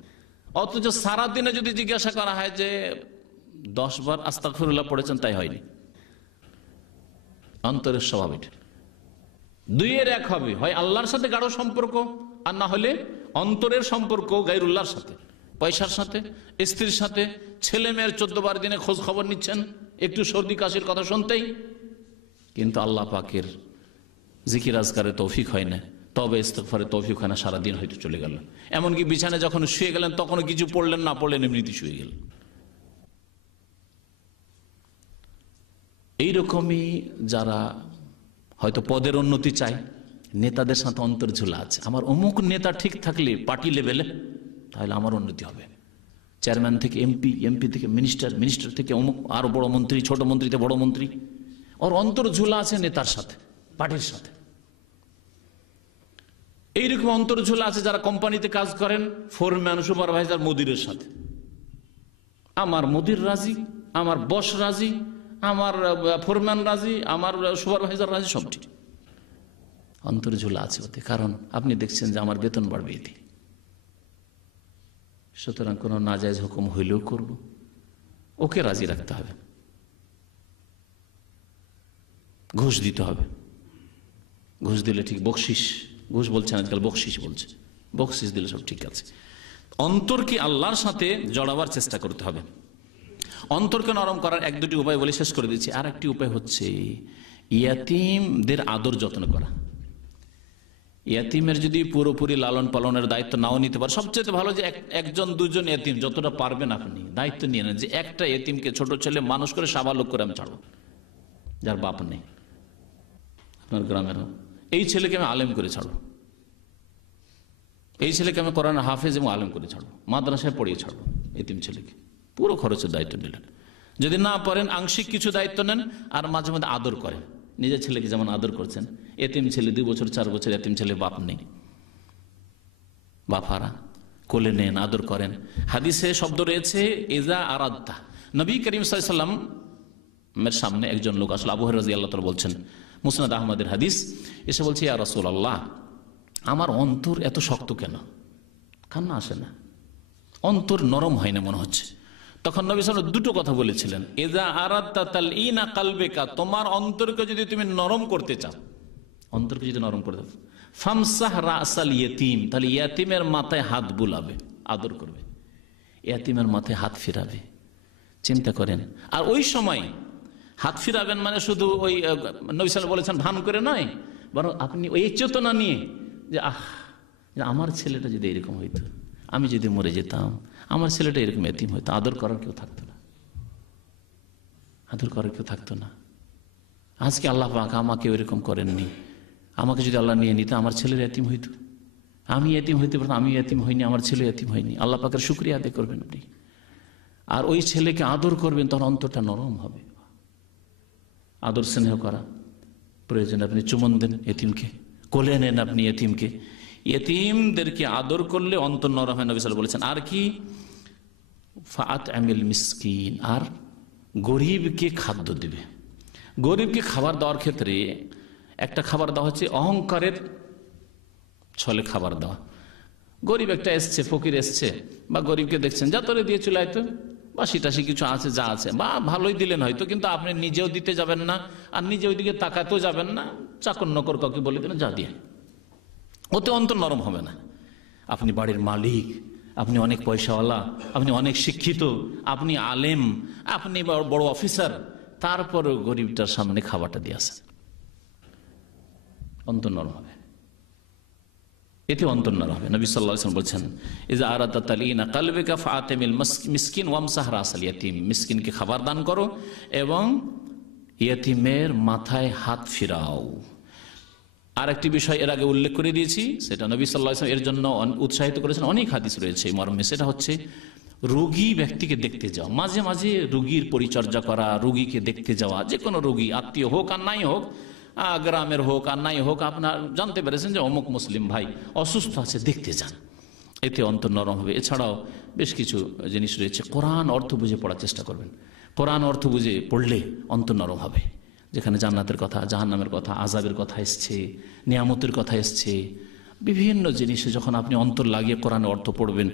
অথচ সারাদিনে যদি জিজ্ঞাসা করা হয় যে 10 বার আস্তাগফিরুল্লাহ পড়েছেন, তাই হয়নি। অন্তরের স্বভাব এটা। 2-এর 1 হবে, হয় আল্লাহর সাথে গাঢ় সম্পর্ক, আর না হলে অন্তরের সম্পর্ক গায়রুল্লাহর সাথে, পয়সার সাথে, স্ত্রীর সাথে। ছেলে মেয়ের 14 বার দিনে খোঁজ খবর নিচ্ছেন, একটু সর্দি কাশির কথা শুনতেই, কিন্তু আল্লাহ পাকের জিকির আজকারে তৌফিক হয় না, তবে ইস্তিগফারে তৌফিক হয় না, সারাদিন হয়তো চলে গেল। এমনকি বিছানায় যখন শুয়ে গেলেন তখনও কিছু পড়লেন না, পড়লেন এমনিতে শুয়ে গেলেন। এইরকমই যারা হয়তো পদের উন্নতি চায়, নেতাদের সাথে অন্তর ঝুলা আছে, আমার অমুক নেতা ঠিক থাকলে পার্টি লেভেলে, তাহলে আমার উন্নতি হবে। চেয়ারম্যান থেকে এমপি, এমপি থেকে মিনিস্টার, মিনিস্টার থেকে অমুক আরো বড় মন্ত্রী, ছোট মন্ত্রীতে বড় মন্ত্রী, ওর অন্তর ঝুলা আছে নেতার সাথে, পার্টির সাথে। এইরকম অন্তর ঝুলা আছে যারা কোম্পানিতে কাজ করেন, ফোরম্যান, সুপারভাইজার, মুদিরের সাথে। আমার মুদির রাজি, আমার বস রাজি, আমার ফোরম্যান রাজি, আমার সুপারভাইজার রাজি, সব ঠিক। অন্তর ঝুলা আছে ওতে, কারণ আপনি দেখছেন যে আমার বেতন বাড়বে এতে, সুতরাং কোনো নাজায়েজ হুকুম হইলেও করব, ওকে রাজি রাখতে হবে, ঘুষ দিতে হবে। ঘুষ দিলে ঠিক বকশিস, ঘুষ বলছেন আজকাল, বকশিস বলছে, বকশিস দিলে সব ঠিক আছে। অন্তরকে আল্লাহর সাথে জড়াবার চেষ্টা করতে হবে। অন্তরকে নরম করার 1-2টি উপায় বলে শেষ করে দিচ্ছি। আর একটি উপায় হচ্ছে ইয়াতিমদের আদর যত্ন করা। ইয়াতিমের যদি পুরোপুরি লালন পালনের দায়িত্ব নাও নিতে পারে, সবচেয়ে ভালো যে 1-2জন ইয়াতিম, যতটা পারবেন আপনি দায়িত্ব নিয়ে নেন, যে একটা ইয়াতিমকে, ছোট ছেলে মানুষ করে সাবালক করে আমি ছাড়ব, যার বাপ নেই, আপনার গ্রামের, এই ছেলেকে আমি আলেম করে ছাড়ব, এই ছেলেকে আমি কোরআন হাফেজ এবং আলেম করে ছাড়ব, মাদ্রাসায় পড়িয়ে ছাড়ব। এতিম ছেলেকে পুরো খরচের দায়িত্ব নিলেন। যদি না পারেন আংশিক কিছু দায়িত্ব নেন, আর মাঝে মধ্যে আদর করেন, নিজের ছেলেকে যেমন আদর করছেন। এতিম ছেলে 2 বছর 4 বছর এতিম ছেলে, বাপ নেই, বাপারা কোলে নেন, আদর করেন। হাদিসে শব্দ রয়েছে ইজা আরাদতা। নবী করিম সাল্লাল্লাহু আলাইহি ওয়াসাল্লামের সামনে একজন লোক আসলে, আবু হুরায়রা রাদিয়াল্লাহু তাআলা বলছেন, মুসনাদ আহমদের হাদিস, এসে বলছে, ইয়া রাসূলুল্লাহ, আমার অন্তর এত শক্ত কেন, কান্না আসে না, অন্তর নরম হয় না মনে হচ্ছে। তখন নবী সাল্লাল্লাহু আলাইহি ওয়াসাল্লাম 2টো কথা বলেছিলেন, ইজা আরাদতা তালইনা কালবিকা, তোমার অন্তরকে যদি তুমি নরম করতে চাও, অন্তরকে যদি নরম করতে চাও, ফামসাহ রাসাল ইয়াতীম, তাহলে ইয়াতীমের মাথায় হাত বুলাবে, আদর করবে, ইয়াতীমের মাথায় হাত ফিরাবে। চিন্তা করেন। আর ওই সময় হাত ফিরাবেন মানে শুধু ওই নবী সাল্লাল্লাহু আলাইহি ওয়াসাল্লাম বলেছেন ভান করে নয়, বরং আপনি ওই চেতনা নিয়ে যে আমার ছেলেটা যদি এরকম হইতো, আমি যদি মরে যেতাম, আমার ছেলেটা এরকম এতিম হইতো, আদর করার কেউ থাকতো না, আদর করার কেউ থাকতো না। আজকে আল্লাহ পাক আমাকে এরকম করেননি, আমাকে যদি আল্লাহ নিয়ে নিত, আমার ছেলের এতিম হইতো, আমি এতিম হইতে পারতাম, আমি এতিম হইনি, আমার ছেলে এতিম হয়নি। আল্লাহ পাকের শুকরিয়া আদায় করবেন আপনি, আর ওই ছেলেকে আদর করবেন, তখন অন্তরটা নরম হবে। আদর স্নেহ করা প্রয়োজন, আপনি চুমন দেন এতিমকে, কোলে নেন আপনি এতিমকে। এতিমদেরকে আদর করলে অন্তর নরম হয়, নবী সাল্লাল্লাহু আলাইহি ওয়াসাল্লাম বলেছেন। আর কি, ফাআত আমিল মিসকিন, আর গরিবকে খাদ্য দিবে। গরিবকে খাবার দেওয়ার ক্ষেত্রে একটা খাবার দেওয়া হচ্ছে অহংকারের ছলে খাবার দেওয়া। গরিব একটা এসছে, ফকির এসছে, বা গরিবকে দেখছেন, যা তোরে দিয়ে চলে আয় তো, বা সিটাসি কিছু আছে যা আছে, বা ভালোই দিলেন হয়তো, কিন্তু আপনি নিজেও দিতে যাবেন না আর নিজে ওইদিকে তাকাতেও যাবেন না, চাকর নকর কাউকে বলে দিলেন যা দিয়ে, ওতে অন্তর নরম হবে না। আপনি বাড়ির মালিক, আপনি অনেক পয়সাওয়ালা, আপনি অনেক শিক্ষিত, আপনি আলেম, আপনি বড় অফিসার, তারপরেও গরিবটার সামনে খাবারটা দিয়ে আসেন, অন্তর নরম হবে, এতে অন্তর নরম হবে। নবী সাল্লাল্লাহু আলাইহি ওয়াসাল্লাম বলছেন, ইজা আরাদতা তালিনা কালবিকা ফাআতিমিল মিসকিন ওয়ামসাহ রাসাল ইয়াতীম, মিসকিনকে খাবার দান করো এবং ইয়াতীমের মাথায় হাত ফিরাও। আর একটি বিষয় এর আগে উল্লেখ করে দিয়েছি, সেটা নবী সাল্লাল্লাহু আলাইহি ওয়াসাল্লাম এর জন্য উৎসাহিত করেছেন, অনেক হাদিস রয়েছে এই মর্মে। সেটা হচ্ছে রোগী ব্যক্তিকে দেখতে যাওয়া, মাঝে মাঝে রোগীর পরিচর্যা করা, রোগীকে দেখতে যাওয়া, যে কোনো রোগী, আত্মীয় হোক আর নাই হোক, গ্রামের হোক আর নাই হোক, আপনার জানতে পেরেছেন যে অমুক মুসলিম ভাই অসুস্থ আছে, দেখতে যান, এতে অন্তর নরম হবে। এছাড়াও বেশ কিছু জিনিস রয়েছে, কোরআন অর্থ বুঝে পড়ার চেষ্টা করবেন, কোরআন অর্থ বুঝে পড়লে অন্তর নরম হবে। যেখানে জান্নাতের কথা, জাহান্নামের কথা, আযাবের কথা এসছে, নিয়ামতের কথা এসছে, বিভিন্ন জিনিসে যখন আপনি অন্তর লাগিয়ে কোরআনের অর্থ পড়বেন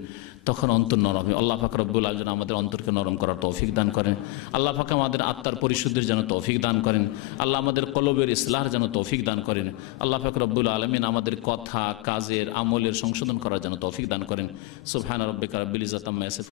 তখন অন্তর নরম হবে। আল্লাহ পাক রব্বুল আলামিন আমাদের অন্তরকে নরম করার তৌফিক দান করেন। আল্লাহ পাক আমাদের আত্মার পরিশুদ্ধির যেন তৌফিক দান করেন। আল্লাহ আমাদের কলবের ইসলাহর যেন তৌফিক দান করেন। আল্লাহ পাক রব্বুল আলামিন আমাদের কথা, কাজের, আমলের সংশোধন করার যেন তৌফিক দান করেন। সুবহান রাব্বিকা রাব্বিল ইজ্জাতি আম্মা ইয়াসিফুন।